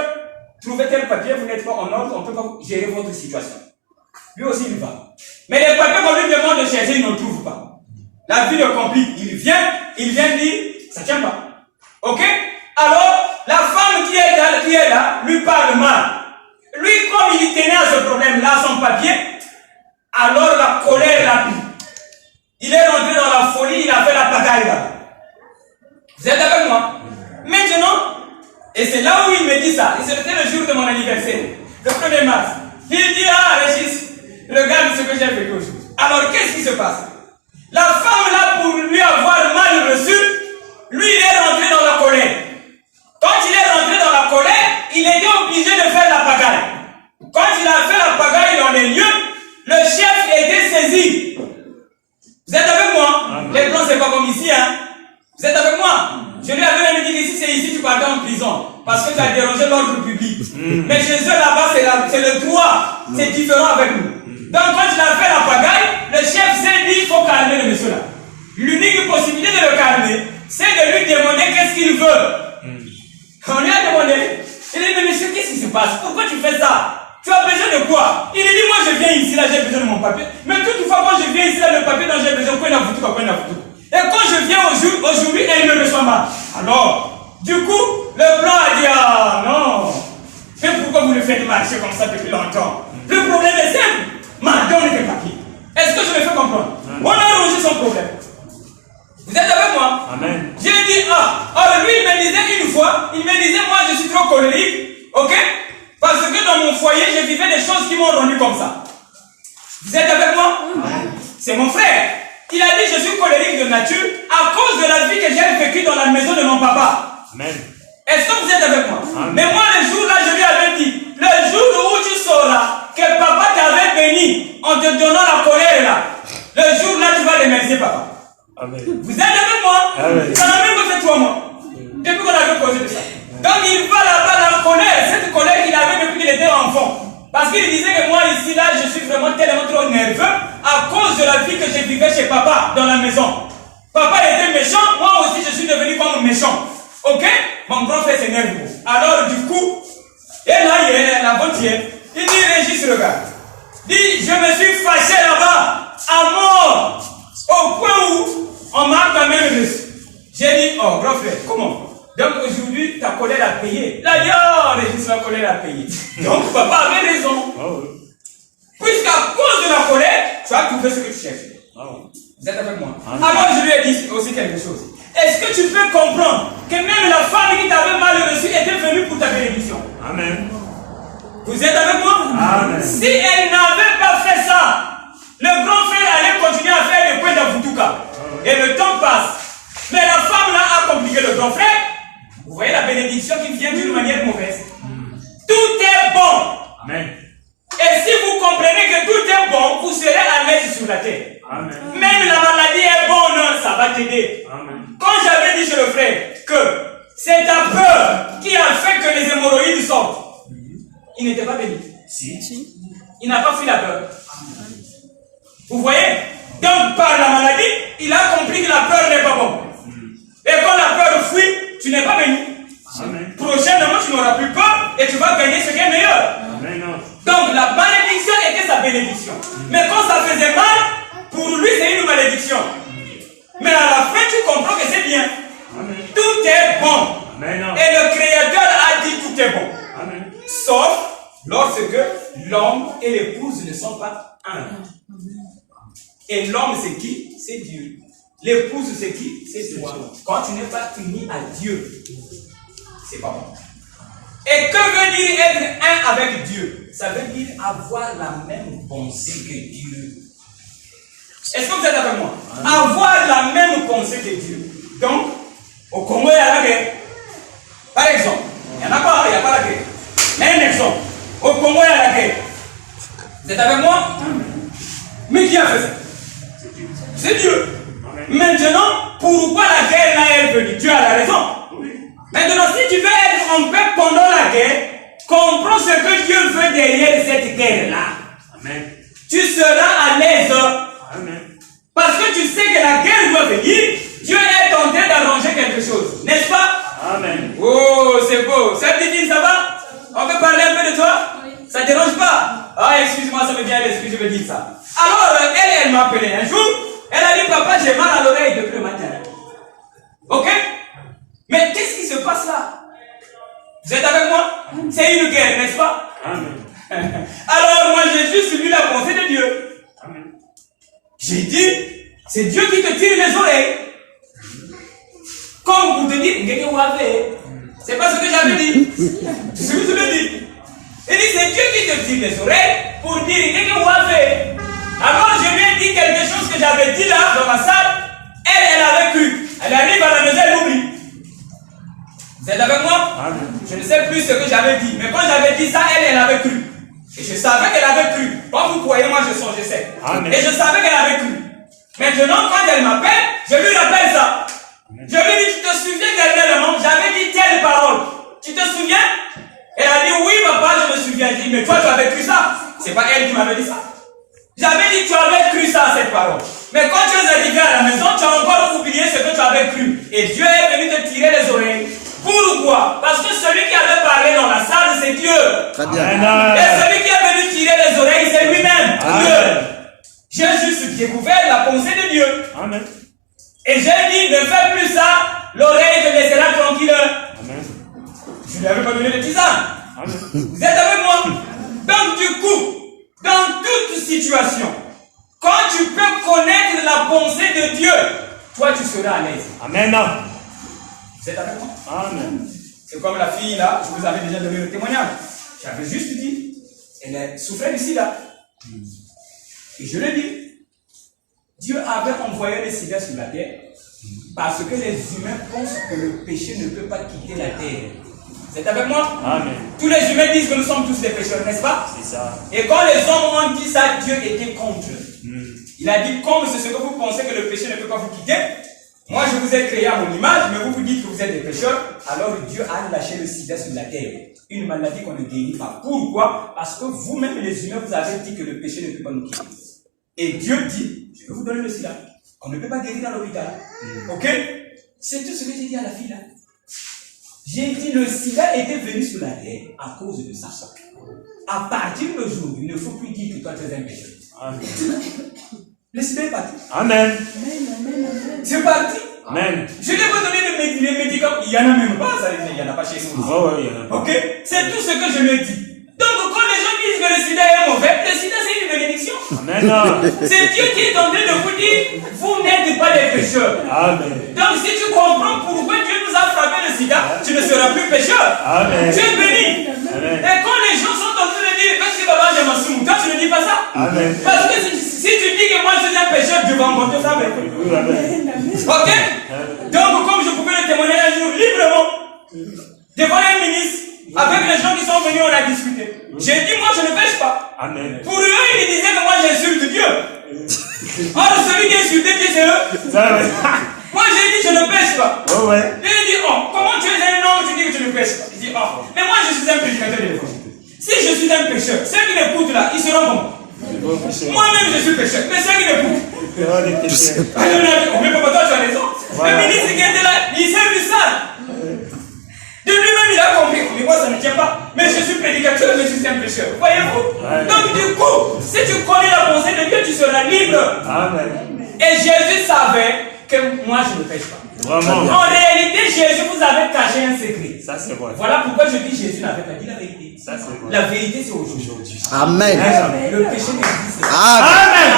trouvez tel papier, vous n'êtes pas en ordre, on ne peut pas gérer votre situation. Lui aussi, il va. Mais les papiers qu'on lui demande de chercher, il ne le trouve pas. La vie le complique. Il vient dire, ça ne tient pas. Ok? Alors, la femme qui est là, lui parle mal. Lui, comme il tenait à ce problème-là, son papier, alors la colère l'a pris. Il est rentré dans la folie, il a fait la pagaille là. Vous êtes avec moi? Maintenant, et c'est là où il me dit ça, et c'était le jour de mon anniversaire, le 1er mars. Il dit, ah Régis, regarde ce que j'ai vécu aujourd'hui. Alors qu'est-ce qui se passe? La femme là, pour lui avoir mal reçu, lui il est rentré dans la colère. Quand il est rentré dans la colère, il était obligé de faire la pagaille. Quand il a fait la pagaille dans les lieux, le chef était saisi. Vous êtes avec moi? Les plans c'est pas comme ici, hein? Vous êtes avec moi? Je lui avais même dit ici, c'est ici, tu partais en prison. Parce que tu as dérangé l'ordre public. Mais chez eux là-bas, c'est le droit. C'est différent avec nous. Donc quand il a fait la pagaille, le chef s'est dit, il faut calmer le monsieur là. L'unique possibilité de le calmer, c'est de lui demander qu'est-ce qu'il veut. On lui a demandé, il a dit, mais monsieur, qu'est-ce qui se passe? Pourquoi tu fais ça? Tu as besoin de quoi? Il a dit, moi je viens ici, là j'ai besoin de mon papier. Mais toutefois, quand je viens ici, là, le papier dont j'ai besoin, quoi il a foutu. Et quand je viens aujourd'hui, elle me reçoit mal. Alors, du coup, le blanc a dit, ah non. Mais pourquoi vous le faites marcher comme ça depuis longtemps? Le problème est simple. Donne tes papiers. Est-ce que je me fais comprendre? On a arrangé son problème. Vous êtes avec moi? Amen. J'ai dit, alors lui, il me disait une fois, moi je suis trop colérique, ok? Parce que dans mon foyer, je vivais des choses qui m'ont rendu comme ça. Vous êtes avec moi? Amen. C'est mon frère. Il a dit, je suis colérique de nature à cause de la vie que j'ai vécue dans la maison de mon papa. Amen. Est-ce que vous êtes avec moi? Amen. Mais moi, le jour là, je lui avais dit, le jour où tu sauras que papa t'avait béni en te donnant la colère là, le jour là, tu vas remercier papa. Amen. Vous êtes avec moi? Amen. Ça n'a même pas fait 3 mois. Depuis qu'on avait causé de ça. Donc il va là-bas dans la colère, cette colère qu'il avait depuis qu'il était enfant. Parce qu'il disait que moi ici là, je suis vraiment tellement trop nerveux à cause de la vie que je vivais chez papa dans la maison. Papa était méchant, moi aussi je suis devenu comme méchant. Ok? Mon grand frère s'énerve. Alors du coup, et là hier, l'avant-hier, il dit Régis, regarde. Dit, je me suis fâché là-bas, à mort, au point où on m'a quand même reçu. J'ai dit, oh grand frère, comment? Donc aujourd'hui, ta colère a payé. Là, oh, Régis, la colère a payé. Donc papa avait raison. Puisqu'à cause de la colère, tu as trouvé ce que tu cherches. Vous êtes avec moi? Alors je lui ai dit aussi quelque chose. Est-ce que tu peux comprendre que même la femme qui t'avait mal reçu était venue pour ta bénédiction? Amen. Vous êtes avec moi? Amen. Si elle n'avait pas fait ça, le grand frère allait continuer à faire des points d'Avutuka. Et le temps passe. Mais la femme là a compliqué le grand frère. Vous voyez la bénédiction qui vient d'une manière mauvaise. Tout est bon. Amen. Et si vous comprenez que tout est bon, vous serez à l'aise sur la terre. Amen. Même la maladie est bonne, ça va t'aider. Quand j'avais dit chez le frère que c'est ta peur qui a fait que les hémorroïdes sortent, il n'était pas béni. Si. Il n'a pas fui la peur. Vous voyez? Donc par la maladie, il a compris que la peur n'est pas bonne. Et quand la peur fuit, tu n'es pas béni. Amen. Prochainement, tu n'auras plus peur et tu vas gagner ce qui est meilleur. Amen. Donc la malédiction était sa bénédiction. Mais quand ça faisait mal, pour lui c'est une malédiction. Mais à la fin, tu comprends que c'est bien. Amen. Tout est bon. Amen. Et le Créateur a dit tout est bon. Amen. Sauf lorsque l'homme et l'épouse ne sont pas un. Et l'homme c'est qui? C'est Dieu. L'épouse c'est qui? C'est toi. Quand tu n'es pas uni à Dieu, c'est pas bon. Et que veut dire être un avec Dieu? Ça veut dire avoir la même pensée que Dieu. Est-ce que vous êtes avec moi? Avoir la même pensée que Dieu. Donc, au Congo, il y a la guerre. Par exemple, il n'y en a pas, il n'y a pas la guerre. Mais un exemple, au Congo, il y a la guerre. Vous êtes avec moi? Mais qui a fait ça? C'est Dieu. Maintenant, pourquoi la guerre là est venue? Dieu a la raison. Maintenant, si tu veux être en paix pendant la guerre, comprends ce que Dieu veut derrière cette guerre-là. Amen. Tu seras à l'aise. Amen. Parce que tu sais que la guerre doit venir. Dieu est en train d'arranger quelque chose. N'est-ce pas? Amen. Oh, c'est beau. Ça dit, ça va? On peut parler un peu de toi? Ça ne dérange pas? Ah, excuse-moi, ça me vient à l'esprit, je veux dire ça. Alors, elle m'a appelé un jour. Elle a dit, papa, j'ai mal à l'oreille depuis le matin. Ok? Mais qu'est-ce qui se passe là? Vous êtes avec moi? C'est une guerre, n'est-ce pas? Amen. Alors, moi, j'ai juste lu la pensée de Dieu. Amen. J'ai dit, c'est Dieu qui te tire les oreilles. Comme vous te dites, c'est pas ce que j'avais dit. C'est ce que je l'ai dit. Il dit, c'est Dieu qui te tire les oreilles pour dire, alors je lui ai dit quelque chose que j'avais dit là, dans ma salle. Elle avait cru. Elle arrive à la maison, elle oublie. Vous êtes avec moi? Amen. Je ne sais plus ce que j'avais dit. Mais quand j'avais dit ça, elle avait cru. Et je savais qu'elle avait cru. Quand vous croyez, moi je sens, je sais. Amen. Et je savais qu'elle avait cru. Maintenant, quand elle m'appelle, je lui rappelle ça. Amen. Je lui dis, tu te souviens dernièrement, j'avais dit telle parole. Tu te souviens? Elle a dit, oui papa, je me souviens. Je dis, mais toi tu avais cru ça. C'est pas elle qui m'avait dit ça. J'avais dit, tu avais cru ça, cette parole. Mais quand tu es arrivé à la maison, tu as encore oublié ce que tu avais cru. Et Dieu est venu te tirer les oreilles. Pourquoi? Parce que celui qui avait parlé dans la salle, c'est Dieu. Très bien. Amen. Et celui qui est venu tirer les oreilles, c'est lui-même, Dieu. Amen. J'ai juste découvert la pensée de Dieu. Amen. Et j'ai dit, ne fais plus ça, l'oreille te laissera tranquille. Amen. Je ne lui avais pas donné de tisane. Amen. Vous êtes avec moi? Donc du coup, dans toute situation, quand tu peux connaître la pensée de Dieu, toi tu seras à l'aise. Amen. Vous êtes avec moi? Amen. C'est comme la fille là, je vous avais déjà donné le témoignage. J'avais juste dit, elle souffrait du sida. Et je l'ai dit, Dieu avait envoyé le sida sur la terre parce que les humains pensent que le péché ne peut pas quitter la terre. Vous êtes avec moi? Amen. Tous les humains disent que nous sommes tous des pécheurs, n'est-ce pas? C'est ça. Et quand les hommes ont dit ça, Dieu était contre. Il a dit, comme c'est ce que vous pensez que le péché ne peut pas vous quitter, moi je vous ai créé à mon image, mais vous vous dites que vous êtes des pécheurs, alors Dieu a lâché le sida sur la terre. Une maladie qu'on ne guérit pas. Pourquoi? Parce que vous-même les humains, vous avez dit que le péché ne peut pas nous quitter. Et Dieu dit, je vais vous donner le sida. On ne peut pas guérir dans l'hôpital. Ok? C'est tout ce que j'ai dit à la fille là. J'ai dit, le sida était venu sur la terre à cause de ça. À partir de jour, il ne faut plus dire que toi tu es un pécheur. Amen. Le sida est parti. Amen. C'est parti. Amen. Je n'ai pas donné les médicaments. Il n'y en a même pas, ça, il n'y en a pas chez nous. Oh, oui, il y en a pas. Ok? C'est tout ce que je lui ai dit. Donc, quand les gens disent que le sida est mauvais, le sida c'est une bénédiction. Amen. C'est Dieu qui est en train de vous dire, vous n'êtes pas des pécheurs. Amen. Donc, si tu comprends pourquoi Dieu nous a frappé le sida, tu ne seras plus pécheur. Amen. Tu es béni. Amen. Et quand les gens sont en train de dire, parce que papa j'ai ma soumou, toi tu ne dis pas ça. Amen. Parce que si tu dis que moi je suis un pécheur, Dieu va emporter ça avec toi. Oui, amen. Ok? Donc, comme je pouvais le témoigner un jour librement, devant un ministre, avec les gens qui sont venus, on a discuté. J'ai dit, moi je ne pêche pas. Amen. Pour eux, ils disaient que moi j'insulte Dieu. Or, celui qui insulte Dieu, c'est eux. Ça, oui. Moi j'ai dit, je ne pêche pas. Oh, ouais. Et il dit, oh, comment tu es un homme, tu dis que tu ne pêches pas. Il dit, oh, mais moi je suis un prédicateur de l'évangile. Si je suis un pécheur, ceux qui m'écoutent là, ils seront bons. Moi-même je suis pécheur, mais ceux qui m'écoutent. Oh, des péchés. Oh, mais papa, toi tu as raison. Voilà. Le ministre qui était là, il s'est vu ça. De lui-même, il a compris. Mais moi, ça ne tient pas. Mais je suis prédicateur, mais je suis un pécheur. Voyez-vous? Ouais. Donc, du coup, si tu connais la pensée de Dieu, tu seras libre. Amen. Et Jésus savait que moi, je ne pêche pas. Vraiment. En réalité, Jésus vous avait caché un secret. Ça, c'est vrai. Voilà pourquoi je dis Jésus n'avait pas dit la vérité. Ça, c'est vrai. La vérité, c'est aujourd'hui. Amen. Le péché n'existe pas. Amen.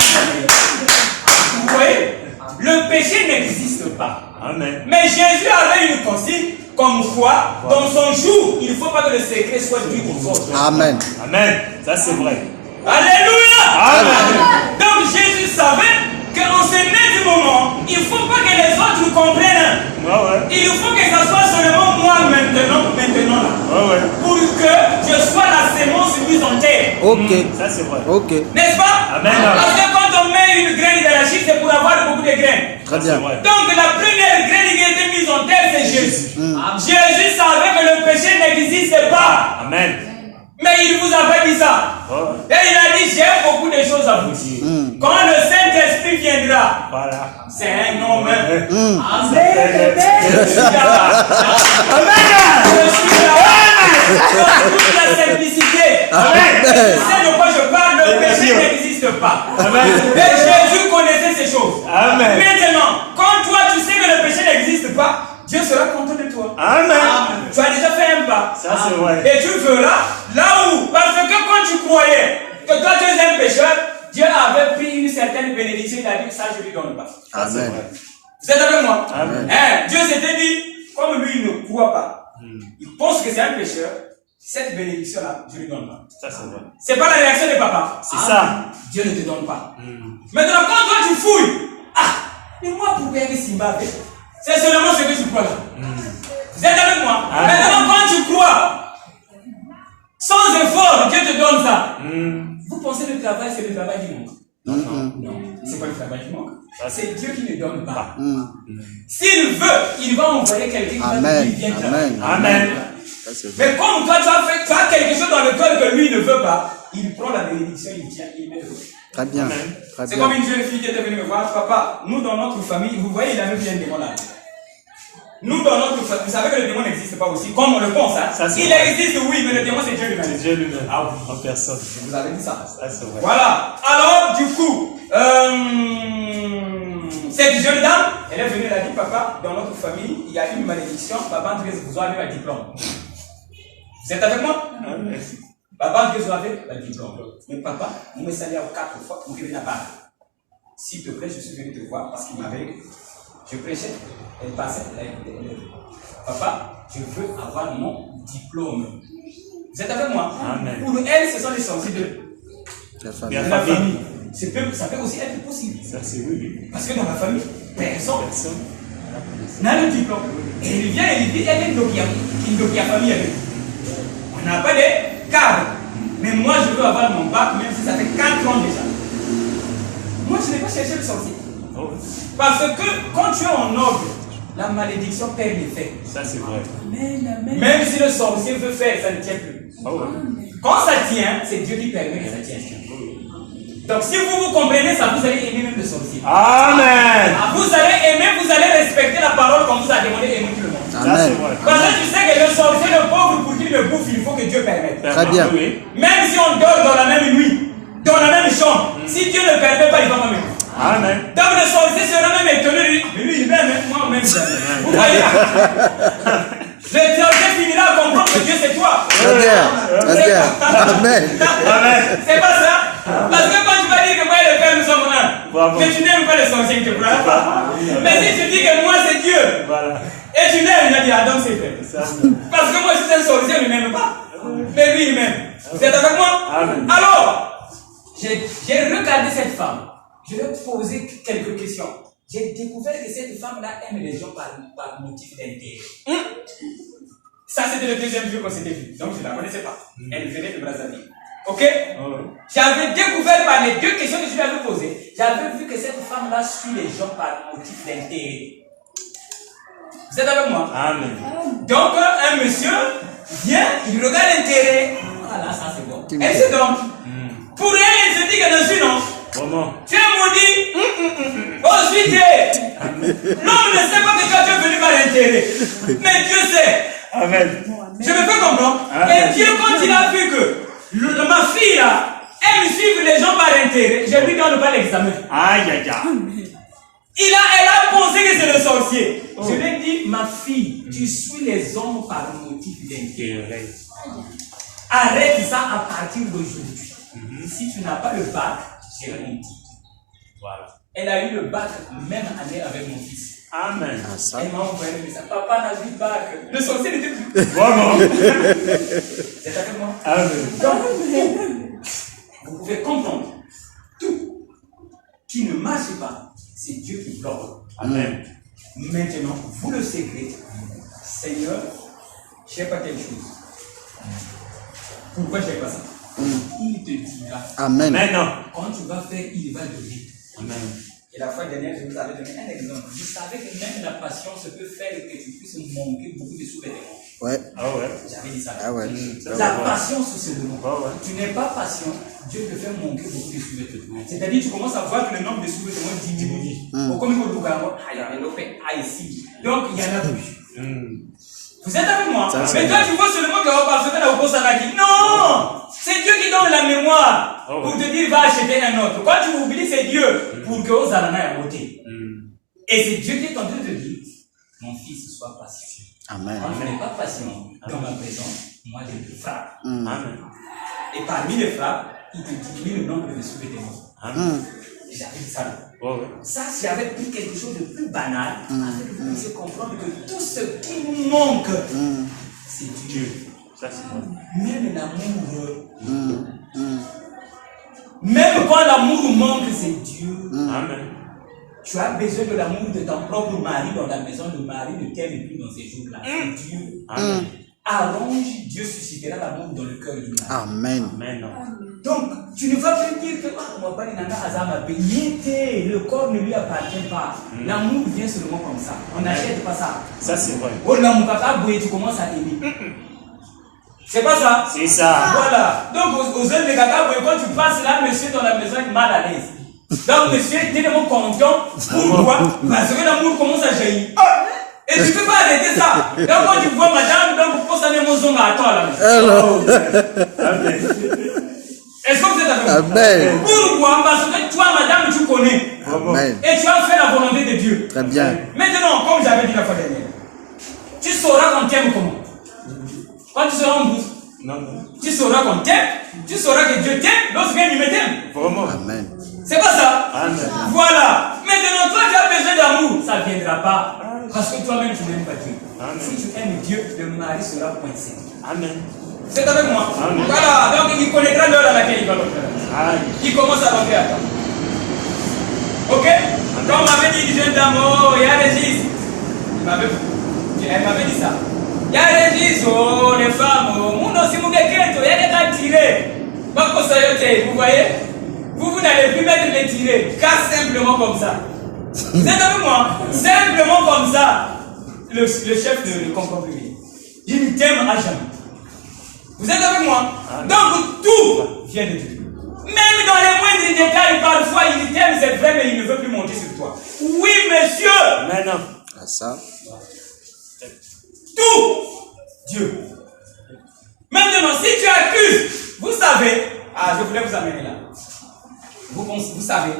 Vous voyez? Le péché n'existe pas. Amen. Mais Jésus avait une consigne. Comme quoi, dans son jour, il ne faut pas que le secret soit dit aux autres. Amen. Amen. Ça, c'est vrai. Alléluia. Amen. Donc Jésus savait qu'en ce net moment, il ne faut pas que les autres nous comprennent. Il faut que ça soit seulement moi maintenant là. Pour que je sois la sémence mise en terre. Ok. Ça, c'est vrai. Ok. N'est-ce pas? Amen. Parce que quand on met une graine d'arachide, c'est pour avoir beaucoup de graines. Très bien. Donc la première graine qui a été mise en terre, c'est Jésus. Jésus savait que le péché n'existe pas. Amen. Mais il ne vous a pas dit ça. Et il a dit, j'ai beaucoup de choses à vous dire. Quand le Saint-Esprit viendra, Voilà. c'est un homme. Amen. Amen. Je suis là. Je suis là. Dans toute la simplicité. Amen. Tu sais de quoi je parle, le péché n'existe pas. Amen. Et Jésus connaissait ces choses. Amen. Maintenant, quand toi tu sais que le péché n'existe pas, Dieu sera content de toi. Amen. Tu as déjà fait un pas. Ça, c'est vrai. Et tu verras là où, parce que quand tu croyais que toi tu es un pécheur, Dieu avait pris une certaine bénédiction, il a dit ça je lui donne pas. Ça, c'est vrai. Vous êtes avec moi? Amen. Dieu s'était dit, comme lui il ne croit pas, il pense que c'est un pécheur, cette bénédiction-là, je lui donne pas. Ça, c'est vrai. C'est pas la réaction de papa. C'est ça. Dieu ne te donne pas. Maintenant, quand toi tu fouilles, mais moi pour payer Simba, c'est seulement ce que tu crois là. Vous êtes avec moi? Maintenant, quand tu crois, sans effort, Dieu te donne ça. Vous pensez que le travail, c'est le travail du monde? Non, c'est pas le travail du monde. C'est Dieu qui ne donne pas. S'il veut, il va envoyer quelqu'un qui va lui bien travailler. Amen. Mais comme toi, tu as quelque chose dans le cœur que lui ne veut pas, il prend la bénédiction, il tient, il met le. Très bien. C'est comme une jeune fille qui était venue me voir, papa, nous dans notre famille, vous voyez, il avait bien un démon là. Nous dans notre famille, vous savez que le démon n'existe pas aussi, comme on le pense. Hein? Il existe, oui, mais le démon c'est Dieu lui-même. C'est Dieu lui-même. Ah oui, en personne. Vous avez dit ça. Ça, c'est vrai. Voilà. Alors, du coup, cette jeune dame, elle est venue, elle a dit, papa, dans notre famille, il y a une malédiction, papa, vous avez un diplôme. Vous êtes avec moi? Papa, vous avez un diplôme. Mais papa, vous me saluez 4 fois, vous venez à part. S'il te plaît, je suis venu te voir parce qu'il m'avait. Je prêchais, elle passait, papa, je veux avoir mon diplôme. Vous êtes avec moi? Amen. Pour elle, ce sont les sorciers de La famille. la famille. Ça peut aussi être possible. Ça, c'est oui. Parce que dans la famille, personne n'a le diplôme. Et il vient et il dit, elle est Ndokia famille avec. On n'a pas de cadre. Mais moi, je veux avoir mon bac, même si ça fait 4 ans déjà. Moi, je n'ai pas cherché le sorcier. Parce que quand tu es en ordre, la malédiction perd l'effet. Ça, c'est vrai. Même si le sorcier veut faire, ça ne tient plus. Quand ça tient, c'est Dieu qui permet que ça tienne. Donc si vous comprenez ça, vous allez aimer même le sorcier. Amen. Vous allez aimer, vous allez respecter la parole qu'on vous a demandé d'aimer tout le monde. Ça, c'est vrai. Parce que tu sais que le sorcier, le pauvre, pour qu'il le bouffe, il faut que Dieu permette. Très bien. Même si on dort dans la même nuit, dans la même chambre, si Dieu ne permet pas, il va pas même. Amen. Donc le sorcier sera même étonné, lui, il m'aime, moi même. Vous voyez? Le sorcier finira à comprendre que Dieu c'est toi. Très bien. Très bien. Amen. C'est pas ça? Parce que quand tu vas dire que moi et le Père nous sommes un, mais tu n'aimes pas le sorcier, tu ne crois pas. Mais si tu dis que moi c'est Dieu, et tu l'aimes, il va dire, ah donc c'est vrai. Parce que moi je suis un sorcier, il ne m'aime pas. Mais lui il m'aime. Vous êtes avec moi? Alors, j'ai regardé cette femme. Je vais te poser quelques questions. J'ai découvert que cette femme-là aime les gens par motif d'intérêt. Ça, c'était le deuxième jour qu'on s'était vu. Donc, je ne la connaissais pas. Elle venait de Brazzaville. Ok? J'avais découvert par les 2 questions que je lui avais posées. J'avais vu que cette femme-là suit les gens par motif d'intérêt. Vous êtes avec moi? Amen. Donc, un monsieur vient, il regarde l'intérêt. Voilà, ça c'est bon. Elle se donne. Pour elle, elle se dit que je suis non. Comment? Tu es maudit. Ensuite, l'homme ne sait pas que toi tu es venu par l'intérêt. Mais Dieu sait. Amen. Je me fais comprendre. Et Dieu, quand il a vu que ma fille là aime suivre les gens par intérêt, je lui donne pas l'examen. Aïe aïe aïe. Elle a pensé que c'est le sorcier. Je lui ai dit, ma fille, tu suis les hommes par motif d'intérêt. Arrête ça à partir d'aujourd'hui. Si tu n'as pas le bac, j'ai rien dit. Voilà. Elle a eu le bac même année avec mon fils. Amen. Ah, ça. Elle m'a envoyé un message. Papa n'a vu pas que le sorcier n'était plus. Vraiment. C'est avec moi. Amen. Donc, vous pouvez comprendre. Tout qui ne marche pas, c'est Dieu qui bloque. Amen. Maintenant, vous le savez, Seigneur, je n'ai pas quelque chose. Pourquoi je n'ai pas ça? Il te dira. Amen. Maintenant. Quand tu vas faire, il va donner. Amen. Et la fois dernière, je vous avais donné un exemple. Vous savez que même la patience peut faire que tu puisses manquer beaucoup de sous-vêtements. Ouais. Ah ouais. J'avais dit ça. Ah ouais. La patience, c'est le nom. Ah ouais. Tu n'es pas patient, Dieu te fait manquer beaucoup de sous-vêtements. C'est-à-dire, tu commences à voir que le nombre de sous-vêtements diminue. Comme il faut ici. Donc, il y en a plus. Vous êtes avec moi? Ça, mais toi, tu vois seulement que parce que la Oko Saraki. Non! C'est Dieu qui donne la mémoire pour te dire va acheter un autre. Quand tu oublies, c'est Dieu pour que Ozarana ait voté. Et c'est Dieu qui est en train de te dire mon fils, sois patient. Amen. Quand tu n'es pas patient dans ma présence, moi je te frappe. Amen. Et parmi les frappes, il te diminue le nombre de sous-vêtements. Amen. J'avais dit ça là. Oh, ouais. Ça, j'avais pris quelque chose de plus banal, afin que vous puissiez comprendre que tout ce qui nous manque, c'est Dieu. Ça, c'est bon. Même l'amour. Même quand l'amour manque, c'est Dieu. Amen. Tu as besoin de l'amour de ton propre mari dans la maison. Le mari ne t'aime plus dans ces jours-là. C'est Dieu. Amen. Arrange, Dieu suscitera l'amour dans le cœur du mari. Amen. Amen. Donc, tu ne vas plus dire que le corps ne lui appartient pas. L'amour vient seulement comme ça. On n'achète pas ça. Ça, c'est vrai. Oh, l'amour, tu commences à aimer. C'est pas ça? C'est ça. Voilà. Donc, aux jeunes de Kaka, quand tu passes là, monsieur dans la maison est mal à l'aise. Donc, monsieur est tellement content. Pourquoi? Parce que l'amour commence à jaillir. Et tu ne peux pas arrêter ça. Donc, quand tu vois madame, donc, pour ça, mon son à toi là. Amen. Est-ce que vous êtes avec moi? Amen. Pourquoi? Parce que toi, madame, tu connais. Amen. Et tu as fait la volonté de Dieu. Très bien. Maintenant, comme j'avais dit la fois dernière, tu sauras qu'on t'aime comment? Quand tu seras en bourse, Non, non. tu sauras qu'on t'aime, tu sauras que Dieu t'aime, lorsqu'il me t'aime. Vraiment. Amen. C'est pas ça? Amen. Voilà. Maintenant, toi, tu as besoin d'amour. Ça ne viendra pas. Parce que toi-même, tu n'aimes pas Dieu. Amen. Si tu aimes Dieu, le mari sera coincé. Amen. C'est avec moi? Amen. Voilà. Donc, il connaîtra l'heure à laquelle il va rentrer. Aïe. Il commence à rentrer à temps. Ok? Comme m'avait dit une jeune dame, oh, il y a Régis. Elle m'avait dit ça. Il y a Régis, oh, les femmes, oh, mon aussi, mon gars, il y a des gars tirés. Vous voyez? Vous n'allez plus mettre les tirés, car simplement comme ça. Vous êtes avec moi? Simplement comme ça. Le chef ne comprend plus rien. Il t'aime à jamais. Vous êtes avec moi? Donc tout vient de Dieu. Même dans les moindres détails, parfois il t'aime, c'est vrai, mais il ne veut plus monter sur toi. Oui, monsieur. Maintenant. Ah, ça. Tout, Dieu. Maintenant, si tu accuses, vous savez, je voulais vous amener là. Vous savez,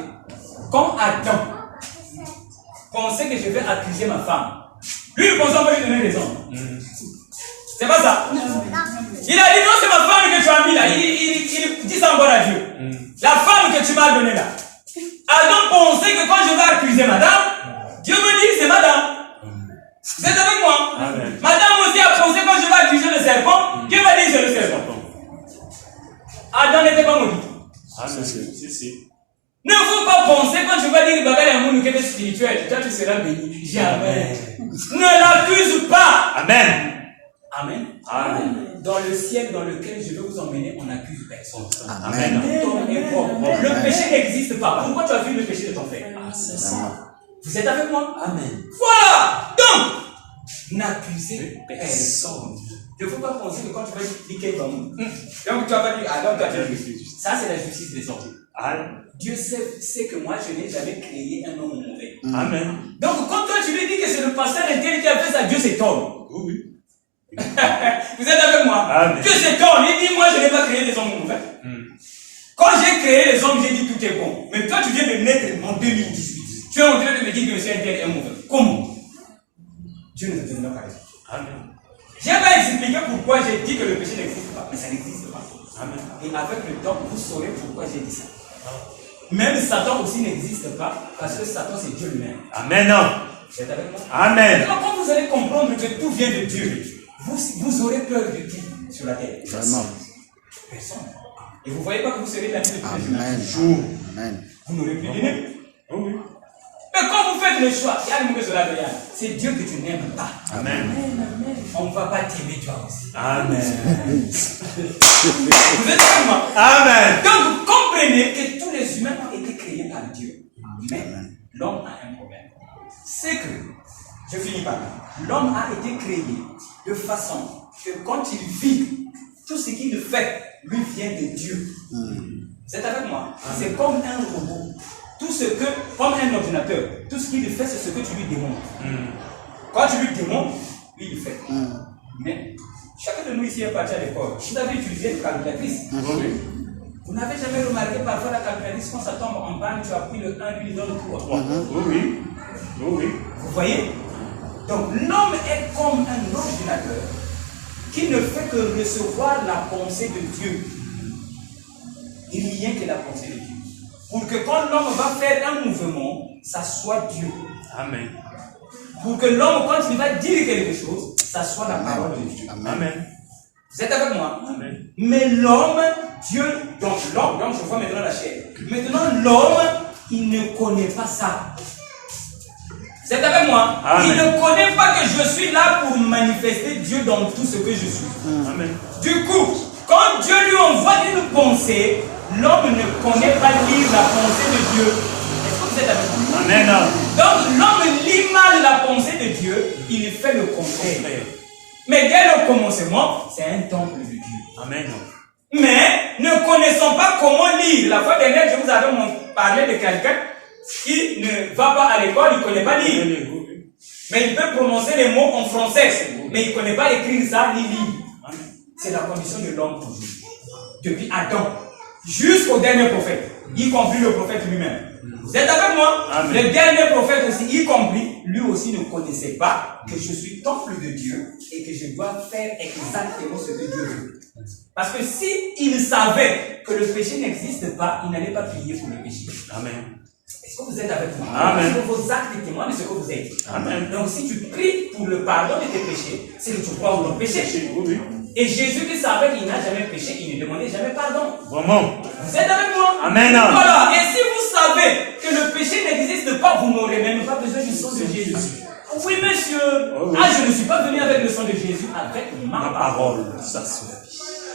quand Adam pensait que je vais accuser ma femme, lui, il pensait qu'on va lui donner raison. C'est pas ça. Il a dit non, c'est ma femme que tu as mis là. Il dit ça encore à Dieu. La femme que tu m'as donnée là. Adam pensait que quand je vais accuser madame, Dieu me dit c'est madame. Vous êtes avec moi? Amen. Madame aussi a pensé quand je vais accuser le serpent, Dieu va dire c'est le serpent. Adam n'était pas maudit. Amen. Si. Ne faut pas penser quand tu vas dire bagarre à mon est spirituel, toi tu seras béni. Jamais. Ne l'accuse pas. Amen. Amen. Amen. Dans le ciel dans lequel je vais vous emmener, on n'accuse personne. Amen. Ton est propre. Le péché n'existe pas. Pourquoi tu as vu le péché de ton frère? C'est ça. Vous êtes avec moi? Amen. Voilà. Donc, n'accusez personne. Il ne faut pas penser que quand tu vas expliquer comme donc tu vas pas dire, donc toi tu as justice. Ça c'est la justice des hommes. Dieu sait que moi je n'ai jamais créé un homme mauvais. Amen. Donc quand toi tu lui dis que c'est le pasteur intelligent qui a fait ça, Dieu s'étonne. Oui. Vous êtes avec moi? Amen. Dieu s'étonne. Il dit moi je n'ai pas créé des hommes mauvais. Quand j'ai créé les hommes, j'ai dit tout est bon. Mais toi tu viens de naître en 2018. Tu es en train de me dire que monsieur intelligent est mauvais. Comment? Dieu ne te donne pas raison. Amen. Je vais expliquer pourquoi j'ai dit que le péché n'existe pas, mais ça n'existe pas. Amen. Et avec le temps, vous saurez pourquoi j'ai dit ça. Même Satan aussi n'existe pas, parce que Satan c'est Dieu lui-même. Amen. Vous êtes avec moi? Amen. Alors, quand vous allez comprendre que tout vient de Dieu, vous aurez peur de qui sur la terre? Vraiment. Personne. Et vous ne voyez pas que vous serez l'ami de tous les humains. Amen. Amen. Vous n'aurez plus d'ennemis. Oui. Mais quand vous faites le choix, c'est Dieu que tu n'aimes pas. Amen. On ne va pas t'aimer toi aussi. Amen. Vous êtes avec moi? Amen. Donc vous comprenez que tous les humains ont été créés par Dieu. Mais l'homme a un problème. C'est que, je finis par là, l'homme a été créé de façon que quand il vit, tout ce qu'il fait lui vient de Dieu. Vous êtes avec moi? C'est comme un robot. Tout ce que, comme un ordinateur, tout ce qu'il fait, c'est ce que tu lui demandes. Quand tu lui demandes, lui il fait. Mais chacun de nous ici est parti à l'école. Vous avez utilisé une calculatrice. Vous n'avez jamais remarqué parfois la calculatrice, quand ça tombe en panne, tu as pris le 1, lui il donne le 3. Oui. Vous voyez? Donc l'homme est comme un ordinateur qui ne fait que recevoir la pensée de Dieu. Rien que la pensée de Dieu. Pour que quand l'homme va faire un mouvement, ça soit Dieu. Amen. Pour que l'homme, quand il va dire quelque chose, ça soit la parole de Dieu. Amen. Vous êtes avec moi? Amen. Mais l'homme, Dieu, donc je vois maintenant la chair. Maintenant, l'homme, il ne connaît pas ça. Vous êtes avec moi? Amen. Il ne connaît pas que je suis là pour manifester Dieu dans tout ce que je suis. Amen. Du coup, quand Dieu lui envoie une pensée, l'homme ne connaît pas lire la pensée de Dieu. Est-ce que vous êtes avec moi? Amen. Donc l'homme lit mal la pensée de Dieu, il fait le contraire. Mais dès le commencement, c'est un temple de Dieu. Amen. Mais ne connaissons pas comment lire. La fois dernière, je vous avais parlé de quelqu'un qui ne va pas à l'école, il ne connaît pas lire. Mais il peut prononcer les mots en français, mais il ne connaît pas écrire ça ni lire. C'est la condition de l'homme toujours. Depuis Adam jusqu'au dernier prophète, y compris le prophète lui-même. Vous êtes avec moi? Amen. Le dernier prophète aussi, y compris, lui aussi ne connaissait pas que je suis temple de Dieu et que je dois faire exactement ce que Dieu veut. Parce que si il savait que le péché n'existe pas, il n'allait pas prier pour le péché. Amen. Est-ce que vous êtes avec moi? Amen. Parce que vos actes témoignent de ce que vous êtes. Amen. Donc si tu pries pour le pardon de tes péchés, c'est que tu crois au non-péché. Oui. Et Jésus qui savait qu'il n'a jamais péché, il ne demandait jamais pardon. Vraiment. Vous êtes avec moi? Amen. Voilà. Et si vous savez que le péché n'existe pas, vous n'aurez même pas besoin du sang de Jésus. Oui, monsieur. Oh, oui. Ah, je ne suis pas venu avec le sang de Jésus, avec ma parole. Ça suffit.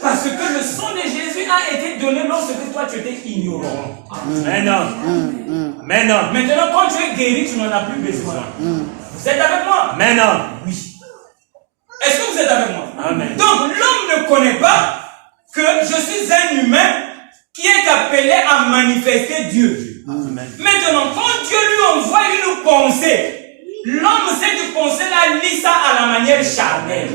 Parce que le sang de Jésus a été donné lorsque toi tu étais ignorant. Amen. Amen. Maintenant, quand tu es guéri, tu n'en as plus besoin. Vous êtes avec moi? Amen. Oui. Est-ce que vous êtes avec moi? Amen. Donc, l'homme ne connaît pas que je suis un humain qui est appelé à manifester Dieu. Amen. Maintenant, quand Dieu lui envoie une pensée, l'homme, cette pensée-là, lit ça à la manière charnelle.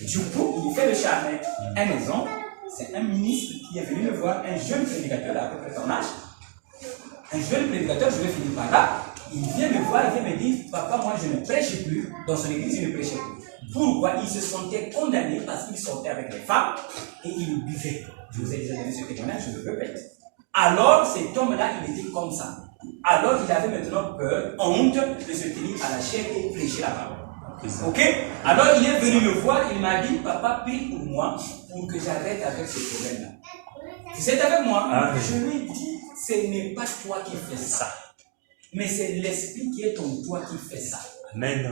Du coup, il fait le charnel. Un exemple, c'est un ministre qui est venu me voir, un jeune prédicateur à peu près ton âge. Un jeune prédicateur, je vais finir par là. Il vient me voir, il vient me dire, papa, moi je ne prêche plus. Dans son église, il ne prêchait plus. Pourquoi? Il se sentait condamné parce qu'il sortait avec les femmes et il buvait. Je vous ai déjà donné ce témoignage, je le répète. Alors, cet homme-là, il était comme ça. Alors, il avait maintenant peur, honte de se tenir à la chair et prêcher la parole. Ok? Alors, il est venu me voir, il m'a dit, papa, prie pour moi pour que j'arrête avec ce problème-là. Vous êtes avec moi? Je lui ai dit, ce n'est pas toi qui fais ça. Mais c'est l'esprit qui est en toi qui fait ça. Amen.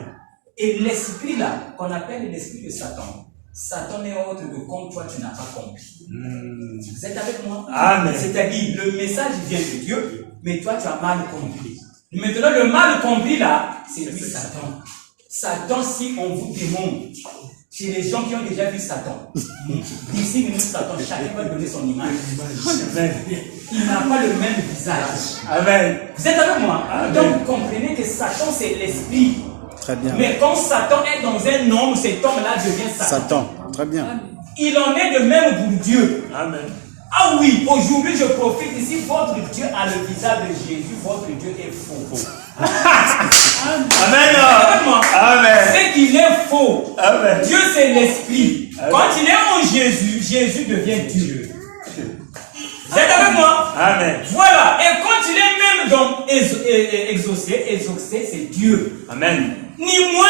Et l'esprit là, qu'on appelle l'esprit de Satan, Satan n'est autre que comme toi tu n'as pas compris. Vous êtes avec moi? Amen. C'est-à-dire, le message vient de Dieu, mais toi tu as mal compris. Maintenant, le mal compris là, c'est lui Satan. Satan, si on vous démontre, chez les gens qui ont déjà vu Satan, d'ici nous Satan, chacun va donner son image. Amen. Il n'a pas le même visage. Amen. Vous êtes avec moi? Amen. Donc vous comprenez que Satan c'est l'esprit. Très bien. Mais quand Satan est dans un homme, cet homme-là devient Satan. Satan. Très bien. Il en est de même pour Dieu. Amen. Ah oui, aujourd'hui je profite ici, votre Dieu a le visage de Jésus, votre Dieu est faux. Amen. Avec moi. Amen. C'est qu'il est faux. Amen. Dieu c'est l'esprit. Amen. Quand il est en Jésus, Jésus devient Dieu. Vous êtes avec moi? Amen. Voilà. Et quand il est même dans Exaucé, exaucé, c'est Dieu. Amen. Ni moins,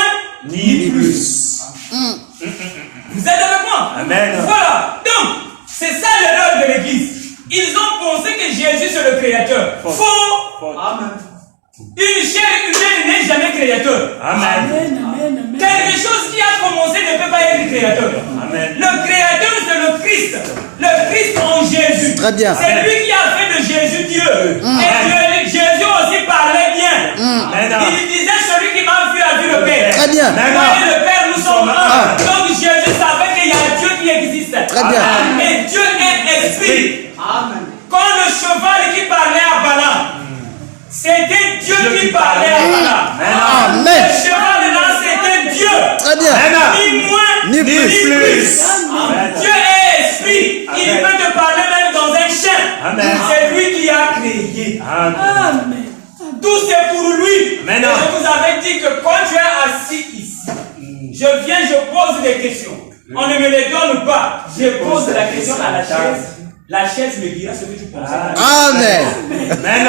ni plus. Vous êtes avec moi? Amen. Voilà. Donc, c'est ça l'erreur de l'Église. Ils ont pensé que Jésus c'est le créateur. Faux. Amen. Une chair humaine n'est jamais créateur. Amen. Quelque chose qui a commencé ne peut pas être créateur. Amen. Le créateur c'est le Christ. Le Christ en Jésus. Très bien. C'est lui qui a fait de Jésus Dieu. Et Jésus aussi parlait bien. Amen. Il disait celui qui m'a vu a vu le Père. Très bien. Moi et le Père nous sommes un. Donc Jésus savait qu'il y a Dieu qui existe. Très bien. Et Dieu est esprit. Quand le cheval qui parlait à Balaam, c'était Dieu qui parlait à Balaam. Amen. Le cheval là, c'était Dieu. Très bien. Ni moins, Ni plus. Dieu est esprit. Il peut te parler même dans un chien. Amen. C'est lui qui a créé. Amen. Tout c'est pour lui. Amen. Et je vous avais dit que quand tu es assis ici, je viens, je pose des questions. On ne me les donne pas. Je pose la question à la chaise. La chaise me dira ce que tu penses. Amen. Amen.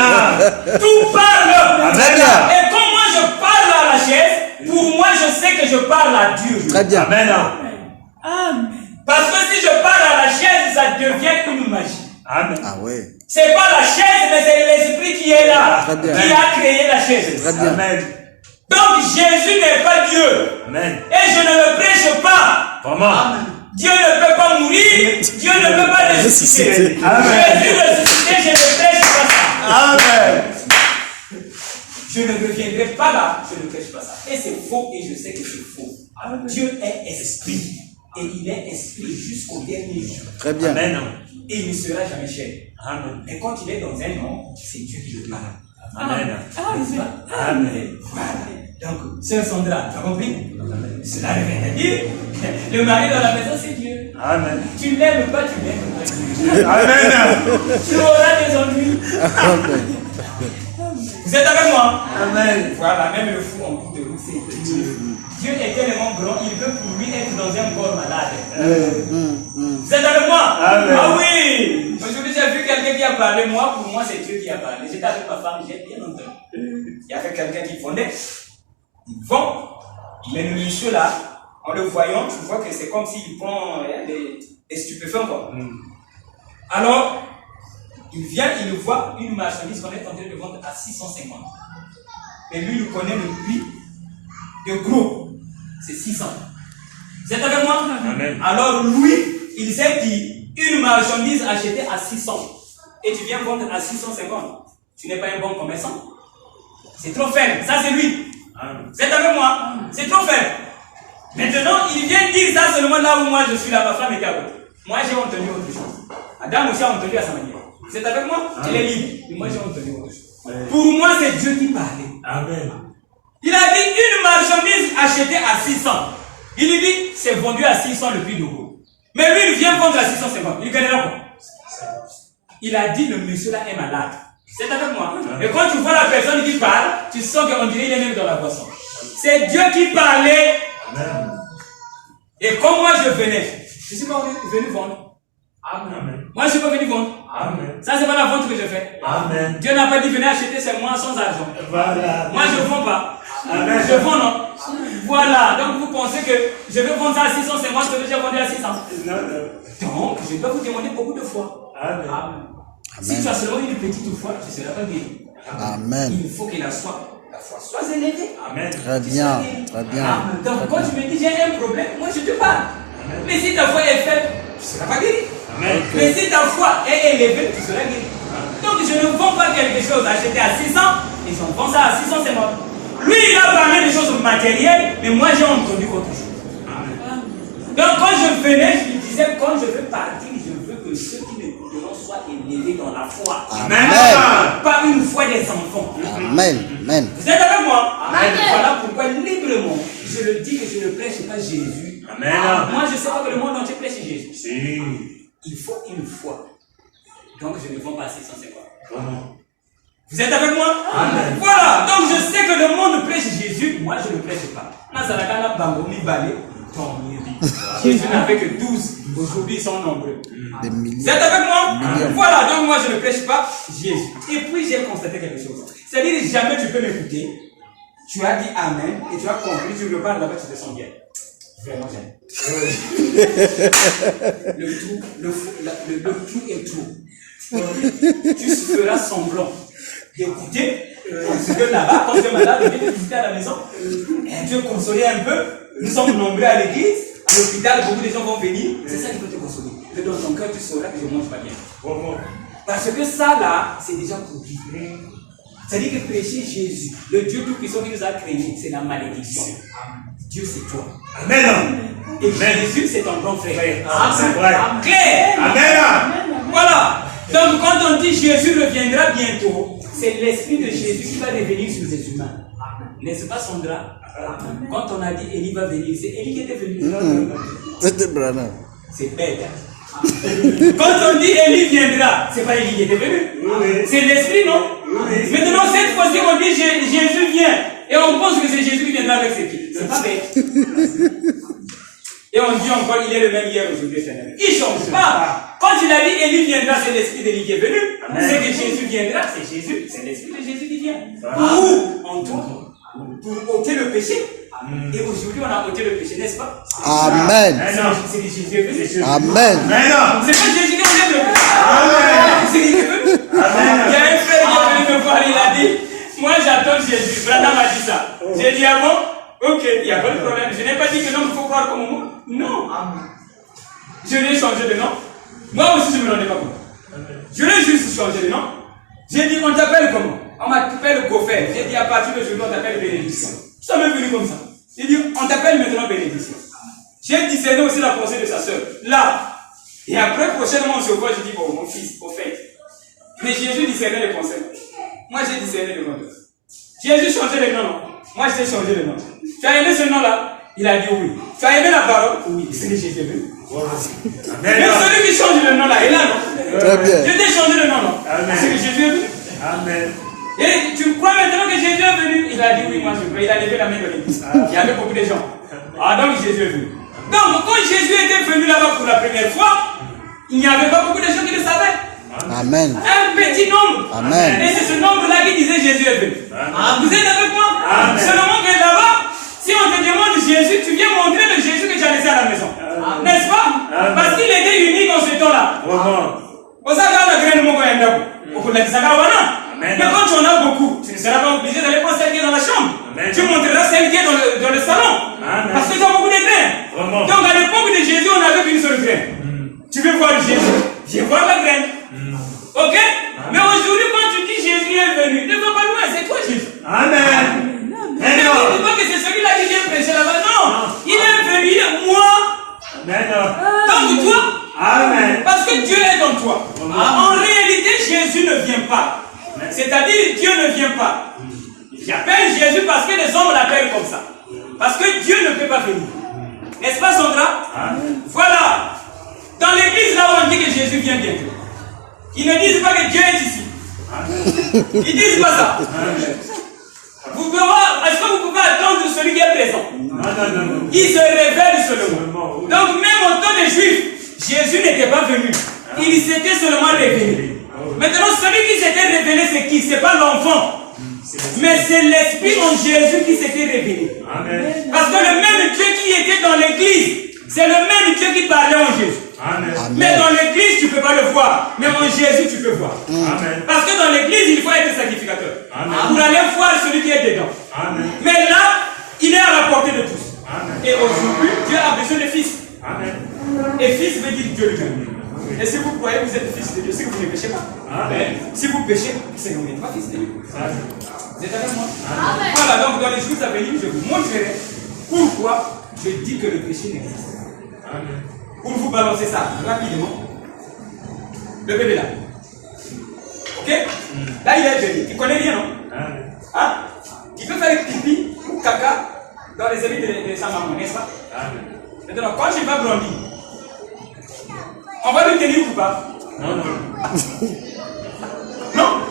Tout parle. Très bien. Et quand moi je parle à la chaise, pour moi je sais que je parle à Dieu. Très bien. Amen. Parce que si je parle à la chaise, ça devient une magie. Amen. Ah oui. C'est pas la chaise, mais c'est l'esprit qui est là, Très bien. qui a créé la chaise. Très bien. Amen. Donc Jésus n'est pas Dieu. Amen. Et je ne le prêche pas. Comment? Dieu ne peut pas mourir, Dieu ne peut pas ressusciter. Amen. Jésus ressuscité, je ne prêche pas ça. Amen. Je ne reviendrai pas là, je ne prêche pas ça. Et c'est faux, et je sais que c'est faux. Dieu est esprit, et il est esprit jusqu'au dernier jour. Très bien. Amen. Et il ne sera jamais cher. Amen. Mais quand il est dans un nom, c'est Dieu qui le parle. Amen. N'est-ce pas? Amen. Voilà. Donc, sœur Sandra, tu as compris? Cela revient à dire, le mari dans la maison, c'est Dieu. Amen. Tu ne l'aimes pas, tu l'aimes pas. Amen. Tu auras des ennuis. Amen. Vous êtes avec moi? Amen. Voilà, même le fou en cours de route, c'est Dieu. Dieu est tellement grand, il veut pour lui être dans un corps malade. Vous êtes avec moi? Amen. Ah oui! Aujourd'hui, j'ai vu quelqu'un qui a parlé. Moi, pour moi, c'est Dieu qui a parlé. J'étais avec ma femme, j'ai bien entendu. Il y avait quelqu'un qui fondait. Ils vont. Mais le monsieur là, en le voyant, tu vois que c'est comme s'il prend des stupéfiants. Quoi. Alors, il vient, il voit une marchandise qu'on est en train de vendre à 650. Et lui, il connaît le prix de gros. C'est 600. Vous êtes avec moi? Amen. Alors lui, il s'est dit, une marchandise achetée à 600 et tu viens vendre à 650. Tu n'es pas un bon commerçant. C'est trop faible. Ça, c'est lui. Vous êtes avec moi? C'est trop faible. Maintenant, il vient dire ça seulement là où moi je suis là. Ma femme était à côté. Moi, j'ai entendu autre chose. Adam aussi a entendu à sa manière. Vous êtes avec moi? Elle est libre. Mais moi, j'ai entendu autre chose. Pour moi, c'est Dieu qui parlait. Amen. Il a dit une marchandise achetée à 600. Il lui dit, c'est vendu à 600 le prix de gros. Mais lui, il vient vendre à 650. Il gagne quoi? Il a dit, le monsieur là est malade. C'est avec moi. Et quand tu vois la personne qui parle, tu sens qu'on dirait qu'il est même dans la boisson. C'est Dieu qui parlait. Amen. Et comme moi je venais, je ne suis pas venu vendre. Amen. Moi je ne suis pas venu vendre. Amen. Ça, c'est pas la vente que je fais. Amen. Dieu n'a pas dit venez acheter, c'est moi sans argent. Voilà. Moi je ne vends pas. Amen. Je vends non. Voilà. Donc vous pensez que je vais vendre ça à 600, c'est moi ce que j'ai vendu à 600. Non, non. Donc je dois vous demander beaucoup de fois. Amen. Si tu as seulement une petite foi, tu ne seras pas guéri. Amen. Il faut que la foi soit élevée. Amen. Très bien. Très bien. Donc quand tu me dis j'ai un problème, moi je te parle. Mais si ta foi est faible, tu ne seras pas guéri. Amen. Mais si ta foi est élevée, tu seras guéri. Donc je ne vends pas quelque chose acheté à 600, et j'en vends ça à 600, c'est mort. Lui, il a parlé des choses matérielles, mais moi j'ai entendu autre chose. Donc quand je venais, je lui disais, quand je veux partir, je veux que ceux qui m'écouteront soient élevés dans la foi. Amen. Pas une foi des enfants. Amen. Amen. Vous êtes avec moi? Amen. Voilà pourquoi librement, je le dis que je ne prêche pas Jésus. Amen. Moi je sais pas que le monde entier prêche Jésus. Si. Il faut une foi. Donc je ne vends pas à 650. Comment? Vous êtes avec moi? Amen. Voilà, donc je sais que le monde prêche Jésus, moi je ne prêche pas. Tant mieux. Jésus n'avait que 12. Aujourd'hui, ils sont nombreux. Des milliers. Vous êtes avec moi? Millions. Voilà, donc moi je ne prêche pas Jésus. Et puis j'ai constaté quelque chose. C'est-à-dire, jamais tu peux m'écouter. Tu as dit Amen et tu as compris, tu me parles là-bas, tu te sens bien. Vraiment bien. Le tout est tout. Tu feras semblant d'écouter. Parce que là-bas, quand tu es malade, tu viens te visiter à la maison. Et tu veux consoler un peu. Nous sommes nombreux à l'église. À l'hôpital, beaucoup de gens vont venir. C'est ça qui peut te consoler. Mais dans ton cœur, tu sauras que je ne mange pas bien. Parce que ça là, c'est déjà pour vivre. C'est-à-dire que prêcher Jésus, le Dieu Tout-Puissant qui nous a créés, c'est la malédiction. Dieu, c'est toi. Amen. Et Jésus, c'est ton grand frère. C'est vrai. Claire. Amen. Voilà. Donc, quand on dit Jésus reviendra bientôt, c'est l'Esprit de Jésus qui va revenir sur les humains. N'est-ce pas, Sandra? Quand on a dit Élie va venir, c'est Élie qui était venu. C'était Branham. C'est bête. Quand on dit Élie viendra, c'est pas Élie qui était venu. C'est l'Esprit, non? Maintenant, cette fois-ci, on dit Jésus vient. Et on pense que c'est Jésus qui viendra avec ses pieds. C'est pas bête. Et on dit encore, il est le même hier, aujourd'hui, éternel. Il ne change pas. Quand il a dit Élie viendra, c'est l'Esprit d'Élie qui est venu. C'est que Jésus viendra, c'est Jésus. C'est l'Esprit de Jésus qui vient. Pour en tout, pour ôter le péché. Et aujourd'hui, on a ôté le péché, n'est-ce pas? Amen. C'est que Jésus est venu. Amen. C'est pas Jésus qui enlève le péché. C'est qu'il est venu. Il y a un frère qui est venu me voir, il a dit, moi j'attends Jésus. Branham m'a dit ça. J'ai dit, ah bon? Ok, il n'y a pas de problème. Je n'ai pas dit que non, il faut croire comme moi. Non. Je l'ai changé de nom. Moi aussi, je ne me rendais pas compte. Je l'ai juste changé de nom. J'ai dit, on t'appelle comment? On m'appelle Goffer. J'ai dit, à partir d'aujourd'hui, on t'appelle Bénédiction. Ça m'est venu comme ça. J'ai dit, on t'appelle maintenant Bénédiction. J'ai discerné aussi la pensée de sa soeur. Là. Et après, prochainement, on se voit, je dis, bon, mon fils, au fait. Mais Jésus discernait les pensées. Moi, j'ai discerné le nom. Jésus changeait le nom. Moi, j'ai changé le nom. Tu as aimé ce nom-là? Il a dit oui. Tu as aimé la parole? Oui. C'est que Jésus est venu. Mais celui qui change le nom là, il est là, non? Très bien. Je t'ai changé le nom, non? C'est que Jésus est venu. Amen. Et tu crois maintenant que Jésus est venu? Il a dit oui, moi je crois. Il a levé la main de l'église. Il y avait beaucoup de gens. Ah, donc Jésus est venu. Donc, quand Jésus était venu là-bas pour la première fois, il n'y avait pas beaucoup de gens qui le savaient. Amen. Un petit nombre. Amen. Et c'est ce nombre-là qui disait Jésus est venu. Vous êtes avec moi? Amen. Seulement que là-bas, si on te demande Jésus, tu viens montrer le Jésus que tu as laissé à la maison. N'est-ce pas? Parce qu'il était unique en ce temps-là. Vous savez, la graine de mon goyanda. Mais quand tu en as beaucoup, tu ne seras pas obligé d'aller prendre celle qui est dans la chambre. Tu montreras celle qui est dans le salon. Parce que tu as beaucoup de graines. Donc à l'époque de Jésus, on n'avait qu'une seule graine. Tu veux voir Jésus? Viens voir la graine. Ok? Mais aujourd'hui, quand tu dis Jésus est venu, ne va pas loin, c'est toi Jésus. Amen. Mais ne dis pas que c'est celui-là qui vient prêcher là-bas. Non. Il est venu, il est moi. Donc toi. Amen. Parce que Dieu est dans toi. En réalité, Jésus ne vient pas. C'est-à-dire, Dieu ne vient pas. J'appelle Jésus parce que les hommes l'appellent comme ça. Parce que Dieu ne peut pas venir. N'est-ce pas, Sandra? Voilà. Dans l'église, là où on dit que Jésus vient bientôt, ils ne disent pas que Dieu est ici. Ils ne disent pas ça. Est-ce que vous pouvez attendre celui qui est présent? Non. Il se révèle seulement. Donc, même au temps des Juifs, Jésus n'était pas venu. Il s'était seulement révélé. Maintenant, celui qui s'était révélé, c'est qui? Ce n'est pas l'enfant. Mais c'est l'Esprit en Jésus qui s'était révélé. Amen. Parce que le même Dieu qui était dans l'église, c'est le même Dieu qui parlait en Jésus. Amen. Mais dans l'église, tu ne peux pas le voir. Mais en Jésus, tu peux voir. Amen. Parce que dans l'église, il faut être sacrificateur. Pour aller voir celui qui est dedans. Amen. Mais là, il est à la portée de tous. Amen. Et aujourd'hui, Dieu a besoin de fils. Amen. Et fils veut dire Dieu lui-même. Et si vous croyez que vous êtes fils de Dieu, c'est que vous ne péchez pas. Amen. Si vous péchez, c'est que vous n'êtes pas fils de Dieu. Amen. Vous êtes avec moi? Voilà, donc dans les jours à venir, je vous montrerai pourquoi je dis que le péché n'existe. Amen. Pour vous balancer ça rapidement, le bébé là. Ok? Là, il est venu. Il connaît rien, non? Amen. Hein? Il peut faire pipi ou caca dans les habits de sa maman, n'est-ce pas? Amen. Maintenant, quand il va grandir, on va lui tenir ou pas? Non. Non?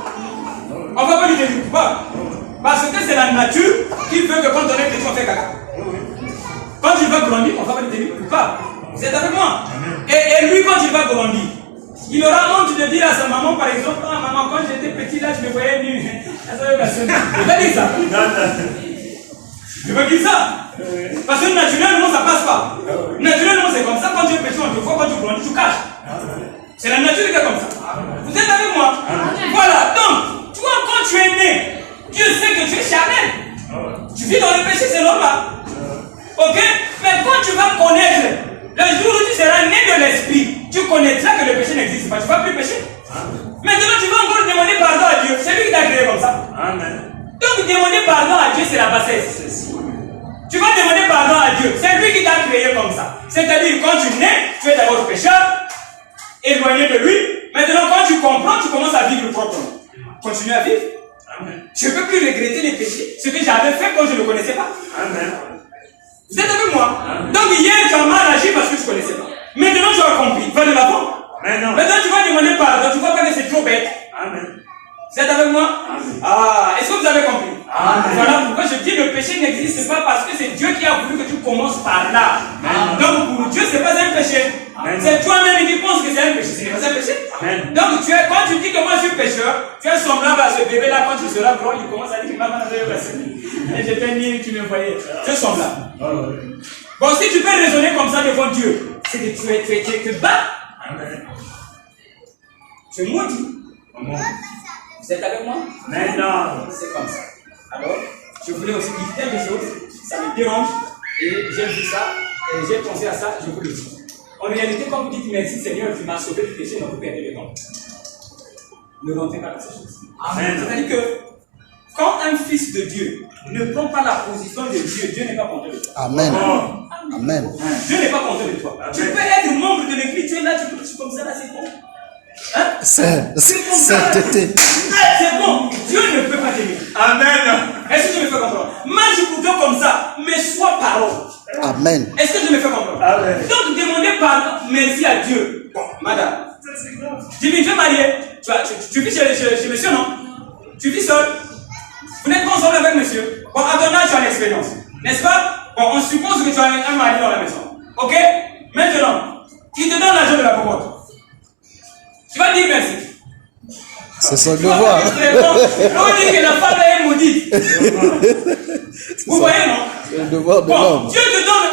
On ne va pas lui tenir coupable. Parce que c'est la nature qui veut que quand on est petit, on fait caca. Quand il va grandir, on va pas le tenir coupable. Vous êtes avec moi? Et lui, quand il va grandir, il aura honte de dire à sa maman, par exemple, ah maman, quand j'étais petit là, je me voyais nu. Il va dire ça. Il va dire ça. Parce que naturellement, ça passe pas. Naturellement, c'est comme ça. Quand tu es petit, on te voit, quand tu grandis, tu caches. C'est la nature qui est comme ça. Vous êtes avec moi? Voilà. Donc, toi, quand tu es né, Dieu sait que tu es charnel. Tu vis dans le péché, c'est normal. Ok? Mais quand tu vas connaître, le jour où tu seras né de l'esprit, tu connaîtras que le péché n'existe pas. Tu ne vas plus pécher. Maintenant, tu vas encore demander pardon à Dieu. C'est lui qui t'a créé comme ça. Amen. Donc, demander pardon à Dieu, c'est la bassesse. Tu vas demander pardon à Dieu. C'est lui qui t'a créé comme ça. C'est-à-dire, quand tu nais, tu es d'abord pécheur, éloigné de lui. Maintenant, quand tu comprends, tu commences à vivre proprement. Continue à vivre. Amen. Je ne peux plus regretter les péchés, ce que j'avais fait quand je ne le connaissais pas. Amen. Vous êtes avec moi? Donc, hier, tu as mal agi parce que tu ne connaissais pas. Maintenant, tu as compris. Va de l'avant. Maintenant, tu vas demander pardon. Tu ne vois pas que c'est trop bête. Amen. Vous êtes avec moi? Amen. Ah, est-ce que vous avez compris? Amen. Voilà pourquoi je dis que le péché n'existe pas parce que c'est Dieu qui a voulu que tu commences par là. Amen. Donc pour Dieu, ce n'est pas un péché. Amen. C'est toi-même qui penses que c'est un péché. Ce n'est pas un péché. Amen. Donc quand tu dis que moi je suis pécheur, tu es semblable à ce bébé-là quand tu seras grand, il commence à dire que maman avait passé. Et je t'ai mis, tu me voyais. Tu es semblable. Bon, si tu peux raisonner comme ça devant Dieu, c'est que tu es bas. Amen. Tu es maudit. Vous êtes avec moi? Maintenant. C'est comme ça. Alors, je voulais aussi dire quelque chose, ça me dérange, et j'ai vu ça, et j'ai pensé à ça, je vous le dis. En réalité, quand vous dites merci Seigneur, tu m'as sauvé du péché, donc vous perdez le temps. Ne rentrez pas dans ces choses. Amen. C'est-à-dire que, quand un fils de Dieu ne prend pas la position de Dieu, Dieu n'est pas content de toi. Amen. Oh. Amen. Dieu n'est pas content de toi. Amen. Tu peux être membre de l'église, tu es là, tu peux comme ça, là, c'est bon. Hein? Sainteté. C'est bon. Dieu ne peut pas t'aimer. Amen. Est-ce que tu me fais comprendre? Marche plutôt comme ça, mais sois parole. Amen. Est-ce que tu me fais comprendre? Amen. Donc, demandez pardon, merci à Dieu. Bon, madame. Tu es mariée. Tu vis chez monsieur, non? Tu vis seul. Vous n'êtes pas ensemble avec monsieur. Bon, à ton âge, tu as l'expérience. N'est-ce pas? Bon, on suppose que tu as un mari dans la maison. Ok? Maintenant, il te donne l'argent de la popote. Tu vas dire merci. C'est son devoir. On dit que la femme est maudite. Vous voyez, non? C'est le devoir de Bon, l'homme. Dieu te donne,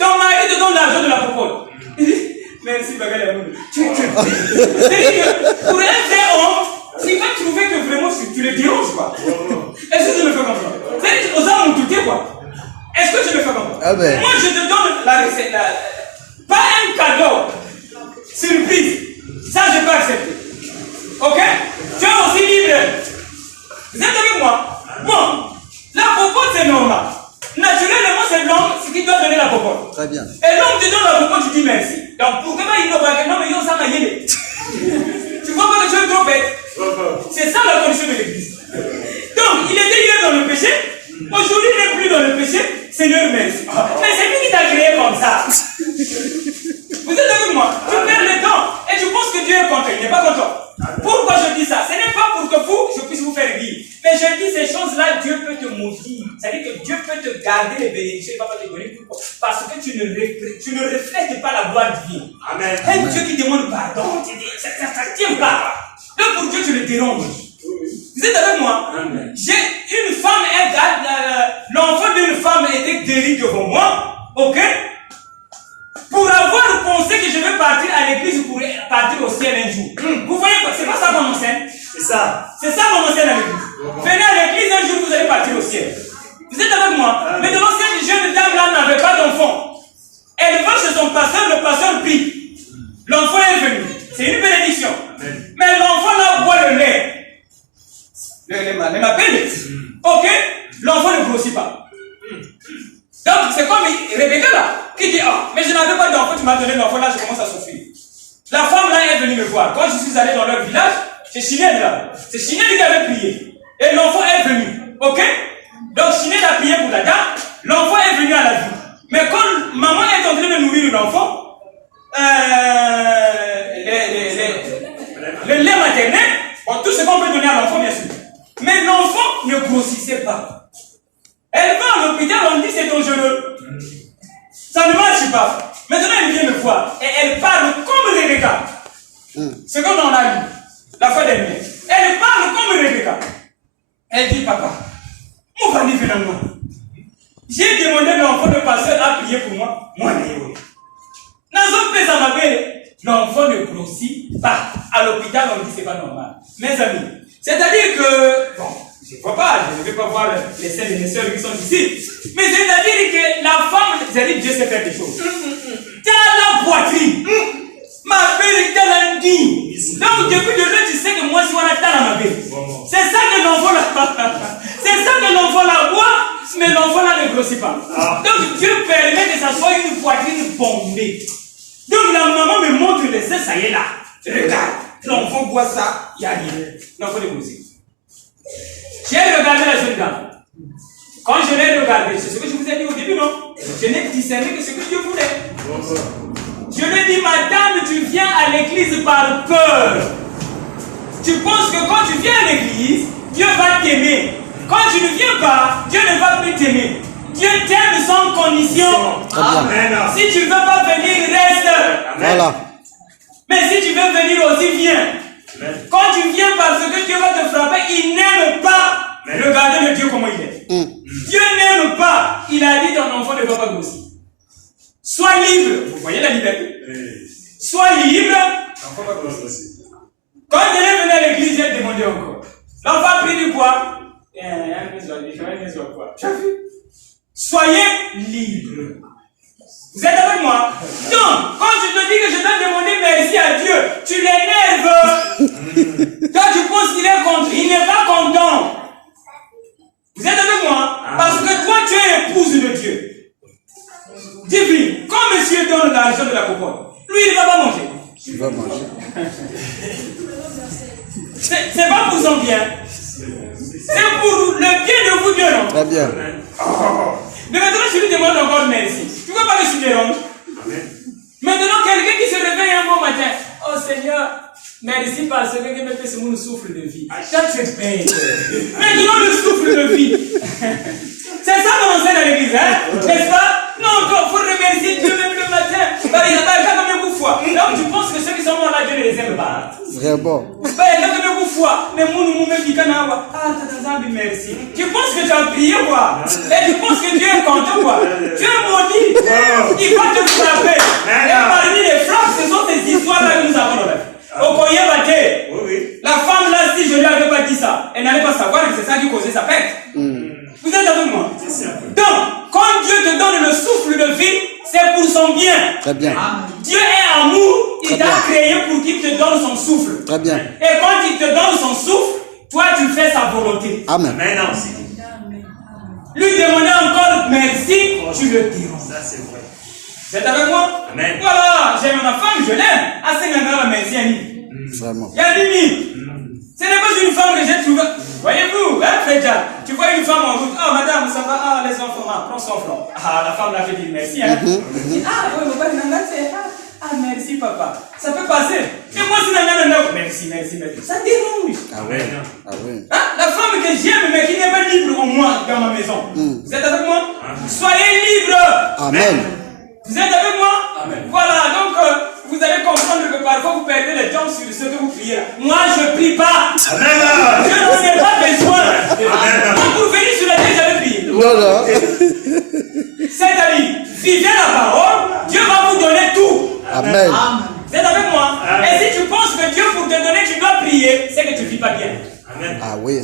ton mari te donne l'argent de la popote. Il dit, merci, bagarre la moudou. C'est-à-dire que pour un vrai homme, il va trouver que vraiment tu le déranges, quoi. Est-ce que tu me fais comprendre? C'est-à-dire que aux hommes ont douté, quoi. Est-ce que tu me fais comprendre? Amen. Moi, je te donne la recette, pas un cadeau surprise. Ça, je peux accepter. Ok? Tu es aussi libre. Vous êtes avec moi? Bon, la popote, c'est normal. Naturellement, c'est l'homme qui doit donner la popote. Très bien. Et l'homme te donne la popote, tu dis merci. Donc, pour que il ne va pas non, mais il ça m'a yéné. Tu vois pas que tu es trop bête? C'est ça la condition de l'église. Donc, il était hier dans le péché. Aujourd'hui, il n'est plus dans le péché. Seigneur, merci. Mais c'est lui qui t'a créé comme ça. Vous êtes avec moi? Tu perds le temps et tu penses que Dieu est content. Il n'est pas content. Pourquoi je dis ça? Ce n'est pas pour que vous, je puisse vous faire rire. Mais je dis ces choses-là, Dieu peut te maudire. C'est-à-dire que Dieu peut te garder les bénédictions, il ne va pas te donner. Pourquoi? Parce que tu ne reflètes pas la gloire divine. Amen. Un Dieu qui demande pardon, ça ne tient pas. Donc pour Dieu, tu le déranges. Vous êtes avec moi? Amen. J'ai une femme, l'enfant d'une femme était guéri devant moi. Ok? Pour avoir pensé que je vais partir à l'église pour partir au ciel un jour. Vous voyez, c'est pas ça qu'on enseigne. C'est ça. C'est ça qu'on enseigne à l'église. Venez à l'église un jour, vous allez partir au ciel. Vous êtes avec moi? Mais devant cette jeune dame-là n'avait pas d'enfant. Elle va chez son pasteur, le pasteur prie. L'enfant est venu. C'est une bénédiction. Mais l'enfant là boit le lait. Le m'appelle. Ok? L'enfant ne grossit pas. Donc c'est comme Rebecca là, qui dit, ah, mais je n'avais pas d'enfant, tu m'as donné l'enfant, là je commence à souffrir. La femme là est venue me voir. Quand je suis allé dans leur village, c'est Chinelle là. C'est Chinelle qui avait prié. Et l'enfant est venu. Ok? Donc Chinelle a prié pour la dame, l'enfant est venu à la vie. Mais quand maman est en train de nourrir l'enfant, le lait maternel, bon, tout ce qu'on peut donner à l'enfant bien sûr. Mais l'enfant ne grossissait pas. Elle va à l'hôpital, on dit c'est dangereux. pas. Maintenant, elle vient me voir et elle parle comme Rebecca. C'est comme on a lu la fois dernière. Elle parle comme Rebecca. Elle dit, papa, mon panier finalement. J'ai demandé l'enfant de pasteur à prier pour moi. Moi, dans un pays à ma belle, l'enfant ne grossit pas. À l'hôpital, on dit c'est pas normal. Mes amis, c'est-à-dire que, bon, je ne vois pas, je ne vais pas voir les sœurs et les sœurs qui sont ici. Mais c'est-à-dire que la femme, c'est-à-dire Dieu sait faire des choses. T'as la poitrine. Ma belle, t'as la digne. Donc, depuis de là, tu sais que moi, je suis dans ma belle. C'est ça que l'enfant là. C'est ça que l'enfant là voit, mais l'enfant là ne grossit pas. Donc, Dieu permet que ça soit une poitrine bombée. Donc, la maman me montre le sein, ça y est là. Regarde, l'enfant voit ça, il y a rien. L'enfant ne grossit. J'ai regardé la jeune dame. Quand je l'ai regardé, c'est ce que je vous ai dit au début, non? Je n'ai discerné que ce que Dieu voulait. Je lui ai dit, madame, tu viens à l'église par peur. Tu penses que quand tu viens à l'église, Dieu va t'aimer. Quand tu ne viens pas, Dieu ne va plus t'aimer. Dieu t'aime sans condition. Amen. Si tu ne veux pas venir, reste. Voilà. Mais si tu veux venir aussi, viens. Amen. Quand tu viens parce que Dieu va te frapper, il n'aime pas. Mais regardez le Dieu comment il est. Dieu n'aime pas. Il a dit ton enfant ne va pas grossir. Sois libre. Vous voyez la liberté? Sois libre. Quand je l'ai venu à l'église, j'ai demandé encore. L'enfant a pris du poids. Soyez libre. Vous êtes avec moi? Donc, quand je te dis que je dois demander merci à Dieu, tu l'énerves. Toi, tu penses qu'il est contre. Il n'est pas content. Vous êtes avec moi? Parce que toi, tu es épouse de Dieu. Dis-lui, quand monsieur donne l'argent de la cocotte, lui, il ne va pas manger. Il va manger. C'est pas pour son bien. C'est pour le bien de vous deux, non? Très bien. Mais maintenant, je lui demande encore merci. Tu ne vois pas que je suis dérange? Maintenant, quelqu'un qui se réveille un bon matin. Oh Seigneur, merci parce que quelqu'un me fait ce monde souffle de vie. Ça, tu es bête. Maintenant, le souffle de vie. C'est ça qu'on enseigne à l'église, hein? N'est-ce pas? Non, il faut remercier Dieu même le matin. Il y a pas comme une fois. Donc, tu penses que ceux qui sont morts là, Dieu ne les aime pas. Vraiment. Il y a comme une fois. Mais mon même dit merci. Tu penses que tu as prié, quoi? Et tu penses que Dieu est content, quoi? Tu es maudit. Il va te frapper. Et parmi les frappes, ce sont ces histoires-là que nous avons dans la vie. Au Koye Baté, la femme là, si je lui avais pas dit ça, elle n'allait pas savoir que c'est ça qui causait sa perte. Vous êtes avec moi? Donc, quand Dieu te donne le souffle de vie, c'est pour son bien. Très bien. Dieu est amour, il t'a créé pour qu'il te donne son souffle. Très bien. Et quand il te donne son souffle, toi tu fais sa volonté. Amen. Lui demander encore merci, tu le diras. Ça, c'est vrai. Vous êtes avec moi? Amen. Voilà, j'aime ma femme, je l'aime. Assez maintenant, merci Annie. Vraiment. Yanni, ce n'est pas une femme que j'ai trouvée. Voyez-vous, hein, Fredja, tu vois une femme en route. Ah, madame, ça va, ah, les enfants, ah, prends son flanc. Ah, la femme l'a fait dire merci, hein. Ah, oui, papa, ah, merci, papa. Ça peut passer. Mais moi, c'est un merci, merci, merci. Ça dérange. Ah oui. Ah oui. Hein? La femme que j'aime, mais qui n'est pas libre au moins dans ma maison. Vous êtes avec moi? Soyez libre. Amen. Vous êtes avec moi? Amen. Voilà, donc vous allez comprendre que parfois vous perdez le temps sur ce que vous priez. Moi, je ne prie pas. Amen. Je n'en ai pas besoin. Quand vous venez sur la terre, j'avais prié. Voilà. C'est-à-dire, vivez la parole, Dieu va vous donner tout. Amen. Vous êtes avec moi? Et si tu penses que Dieu pour te donner, tu dois prier, c'est que tu ne vis pas bien. Amen. Ah oui.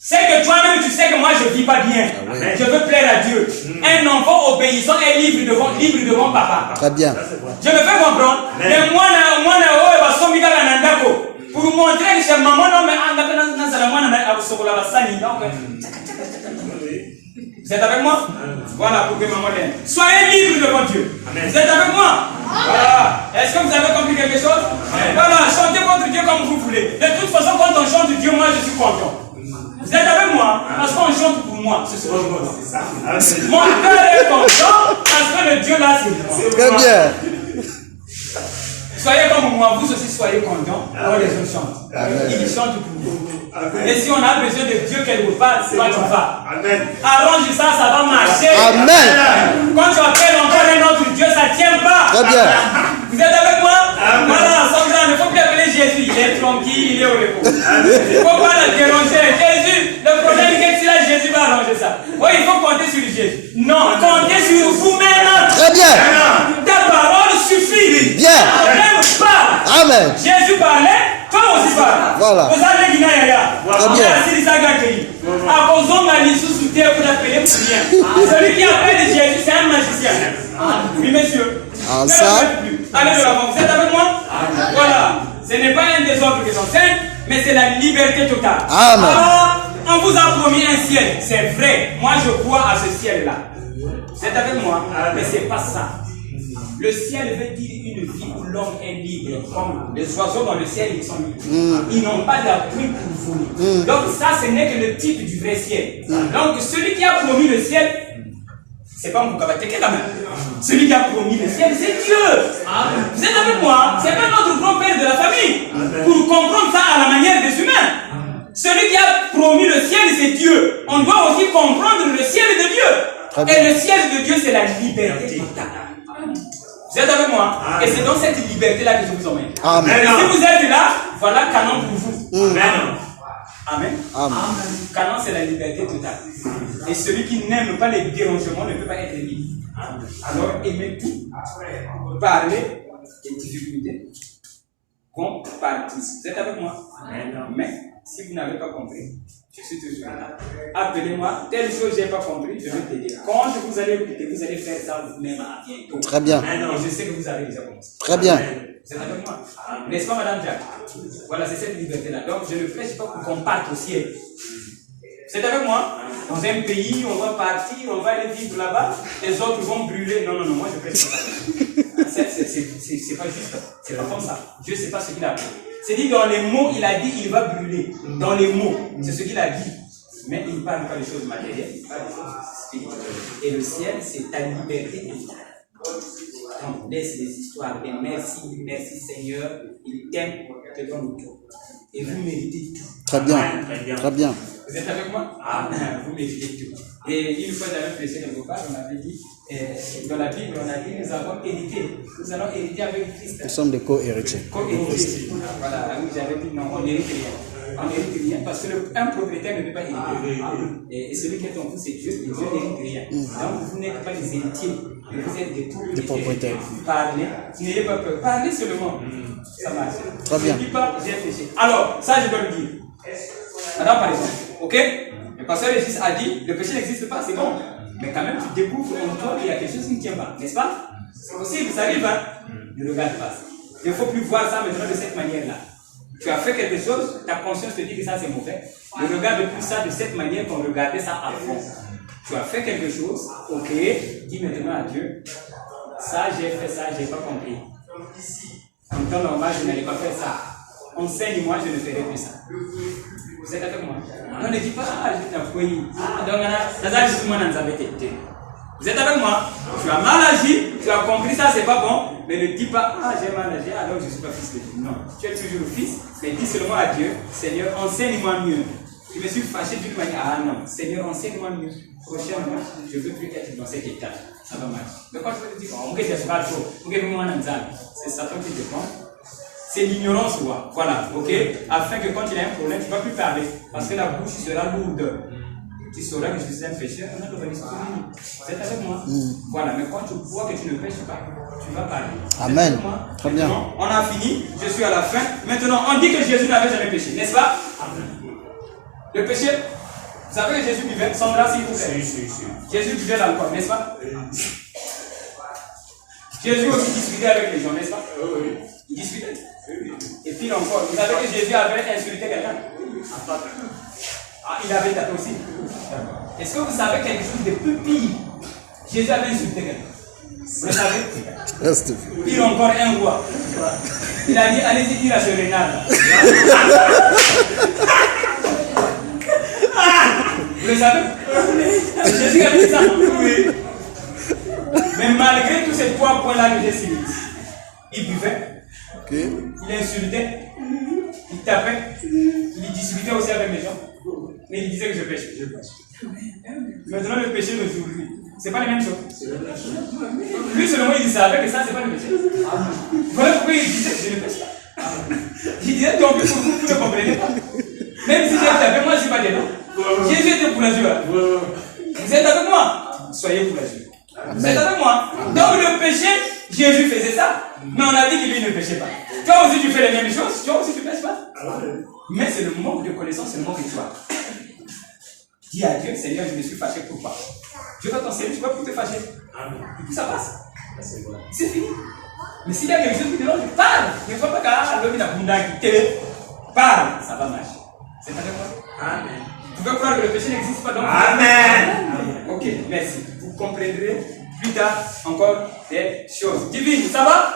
C'est que toi-même, tu sais que moi, je ne vis pas bien. Amen. Je veux plaire à Dieu. Un enfant obéissant est libre devant papa. Très bien. Je me fais comprendre. Mais moi, pour vous montrer que c'est maman, non, mais vous êtes avec moi? Voilà, pour que maman l'aime. Soyez libre devant Dieu. Vous êtes avec moi? Voilà. Est-ce que vous avez compris quelque chose? Voilà, chantez votre Dieu comme vous voulez. De toute façon, quand on chante Dieu, moi, je suis content. Vous êtes avec moi? Parce qu'on chante pour moi. C'est ça. Mon cœur est content parce que le Dieu là, c'est moi. Très bien. Soyez comme moi, vous aussi soyez contents quand les autres chantent. Ils chantent pour vous. Et si on a besoin de Dieu quelque part, toi tu vas. Arrange ça, ça va marcher. Amen. Quand tu appelles encore un autre Dieu, ça ne tient pas. Très bien. Vous êtes avec moi? Voilà, ensemble, il ne faut plus appeler Jésus. Il est tranquille, il est au repos. Il ne faut pas le déranger. Jésus, le problème est que si là, Jésus va arranger ça. Oui, il faut compter sur Jésus. Non, comptez sur vous-même. Très bien. Ta parole suffit. Bien. Même pas. Amen. Jésus parlait, toi aussi parle. Voilà. Vous avez Guinée Yaya. Très bien. À cause de ma liste sous terre, vous appelez pour rien. Celui qui appelle Jésus, c'est un magicien. Oui, monsieur. Ah, ça. Allez de l'avant. Vous êtes avec moi? Voilà. Ce n'est pas un désordre qui s'enseigne, mais c'est la liberté totale. Amen. Alors, on vous a promis un ciel. C'est vrai. Moi, je crois à ce ciel-là. Vous êtes avec moi? Mais ce n'est pas ça. Le ciel veut dire une vie où l'homme est libre. Comme les oiseaux dans le ciel, ils sont libres. Ils n'ont pas d'appui pour voler. Donc ça, ce n'est que le type du vrai ciel. Donc celui qui a promis le ciel, c'est pas mon cabaret quand même. Celui qui a promis le ciel, c'est Dieu. Vous êtes avec moi? C'est pas notre grand-père de la famille. Pour comprendre ça à la manière des humains. Celui qui a promis le ciel, c'est Dieu. On doit aussi comprendre le ciel de Dieu. Et le ciel de Dieu, c'est la liberté totale. Vous êtes avec moi? Et c'est dans cette liberté-là que je vous emmène. Amen. Et si vous êtes là, voilà canon pour vous. Amen. Amen. Amen. Canon, c'est la liberté totale. Et celui qui n'aime pas les dérangements ne peut pas être libre. Alors, aimez tout. Parlez des difficultés. Bon, partie. Vous êtes avec moi? Mais, si vous n'avez pas compris, je suis toujours là. Appelez-moi, telle chose je n'ai pas compris, je vais t'aider. Quand vous allez écouter, vous allez faire ça vous-même à bientôt. Très bien. Et je sais que vous avez déjà commencé. Très bien. Vous êtes avec moi? N'est-ce pas, Madame Jack? Voilà, c'est cette liberté-là. Donc, je ne prêche pas pour qu'on parte au ciel. Vous êtes avec moi? Dans un pays, on va partir, on va aller vivre là-bas, les autres vont brûler. Non, non, non, moi je prêche pas ça. C'est pas juste. C'est pas comme ça. Dieu ne sait pas ce qu'il a fait. C'est dit dans les mots, il a dit il va brûler. Dans les mots, c'est ce qu'il a dit. Mais il ne parle pas des choses matérielles, il parle des choses spirituelles. Et le ciel, c'est ta liberté totale. On laisse les histoires. Et merci, merci Seigneur, il t'aime, te donne tout. Et vous méritez tout. Très bien. Très bien. Vous êtes avec moi? Vous méritez tout. Et une fois j'avais prêché quelque part, on avait dit, dans la Bible, on a dit nous avons hérité. Nous allons hériter avec Christ. Nous sommes des co-héritiers. Co-héritiers. Voilà, oui, j'avais dit non, on n'hérite rien. On n'hérite rien parce qu'un propriétaire ne peut pas hériter. Et celui qui est en vous, c'est Dieu, et Dieu n'hérite rien. Donc vous n'êtes pas des héritiers, mais vous êtes des propriétaires. Parlez, n'ayez pas peur. Parlez seulement. Ça marche. Très bien. Je ne dis pas, j'ai péché. Alors, ça je dois le dire. Maintenant, par exemple, ok? Le pasteur Régis a dit, le péché n'existe pas, c'est bon. Mais quand même, tu découvres en toi qu'il y a quelque chose qui ne tient pas, n'est-ce pas? C'est possible, ça arrive, hein? Ne regarde pas ça. Il ne faut plus voir ça maintenant de cette manière-là. Tu as fait quelque chose, ta conscience te dit que ça c'est mauvais. Ne regarde plus ça de cette manière qu'on regardait ça à fond. Tu as fait quelque chose, ok, dis maintenant à Dieu, ça j'ai fait ça, j'ai pas compris. En temps normal, je n'allais pas faire ça. Enseigne-moi, je ne ferai plus ça. Vous êtes avec moi? On ne dit pas, je t'ai appuyé. Vous êtes avec moi? Tu as mal agi, tu as compris ça, c'est pas bon, mais ne dis pas, j'ai mal agi, alors je ne suis pas fils de Dieu. Non, tu es toujours le fils, mais dis seulement à Dieu, Seigneur, enseigne-moi mieux. Je me suis fâché d'une manière, non, Seigneur, enseigne-moi mieux. Prochainement, je ne veux plus être dans cet état. Ça va marcher. Mais quand je te dis, c'est Satan qui te prend. C'est l'ignorance, voilà, ok? Afin que quand il y a un problème, tu ne vas plus parler. Parce que la bouche sera lourde. Tu sauras que je suis un pécheur. Vous êtes avec moi? Voilà, mais quand tu vois que tu ne pêches pas, tu vas parler. Amen. Très bien. Maintenant, on a fini, je suis à la fin. Maintenant, on dit que Jésus n'avait jamais péché, n'est-ce pas? Le péché, vous savez que Jésus buvait, Sandra, s'il vous plaît. Jésus buvait l'alcool, n'est-ce pas? Jésus aussi discutait avec les gens, n'est-ce pas? Il discutait. Et puis encore, vous savez que Jésus avait insulté quelqu'un? Il avait tapé aussi. Est-ce que vous savez quelque chose de plus pire? Jésus avait insulté quelqu'un. Vous le savez? Pire encore, un roi. Il a dit, allez-y dire à ce renard. Vous le savez? Jésus a dit ça. Oui. Mais malgré tous ces 3 points-là que j'ai cités, il buvait. Ok. Il insultait, il tapait, il discutait aussi avec les gens. Mais il disait que je pêche. Maintenant, le péché me nourrit. C'est pas la même chose. Lui seulement, il savait que ça, c'est pas le péché. Voilà pourquoi il disait que je ne pêche pas. Il disait donc vous ne comprenez pas. Même si j'ai tapé, moi je ne suis pas dedans. Jésus était pour la joie. Vous êtes avec moi? Soyez pour la joie. Vous êtes avec moi? Donc le péché, Jésus faisait ça. Mais on a dit qu'il lui ne péchait pas. Toi aussi tu fais les mêmes choses, toi aussi tu ne pêches pas. Mais c'est le manque de connaissance, c'est le manque de foi. Dis à Dieu, Seigneur, je me suis fâché, pourquoi? Je vais t'enseigner, tu vas pour te fâcher. Et puis ça passe. C'est fini. Mais s'il y a quelque chose qui dérange, parle. Ne sois pas car l'homme n'a pas parle, ça va marcher. C'est avec moi? Amen. Vous pouvez croire que le péché n'existe pas dans le Amen. Ok, merci. Vous comprendrez plus tard encore des choses divines. Ça va?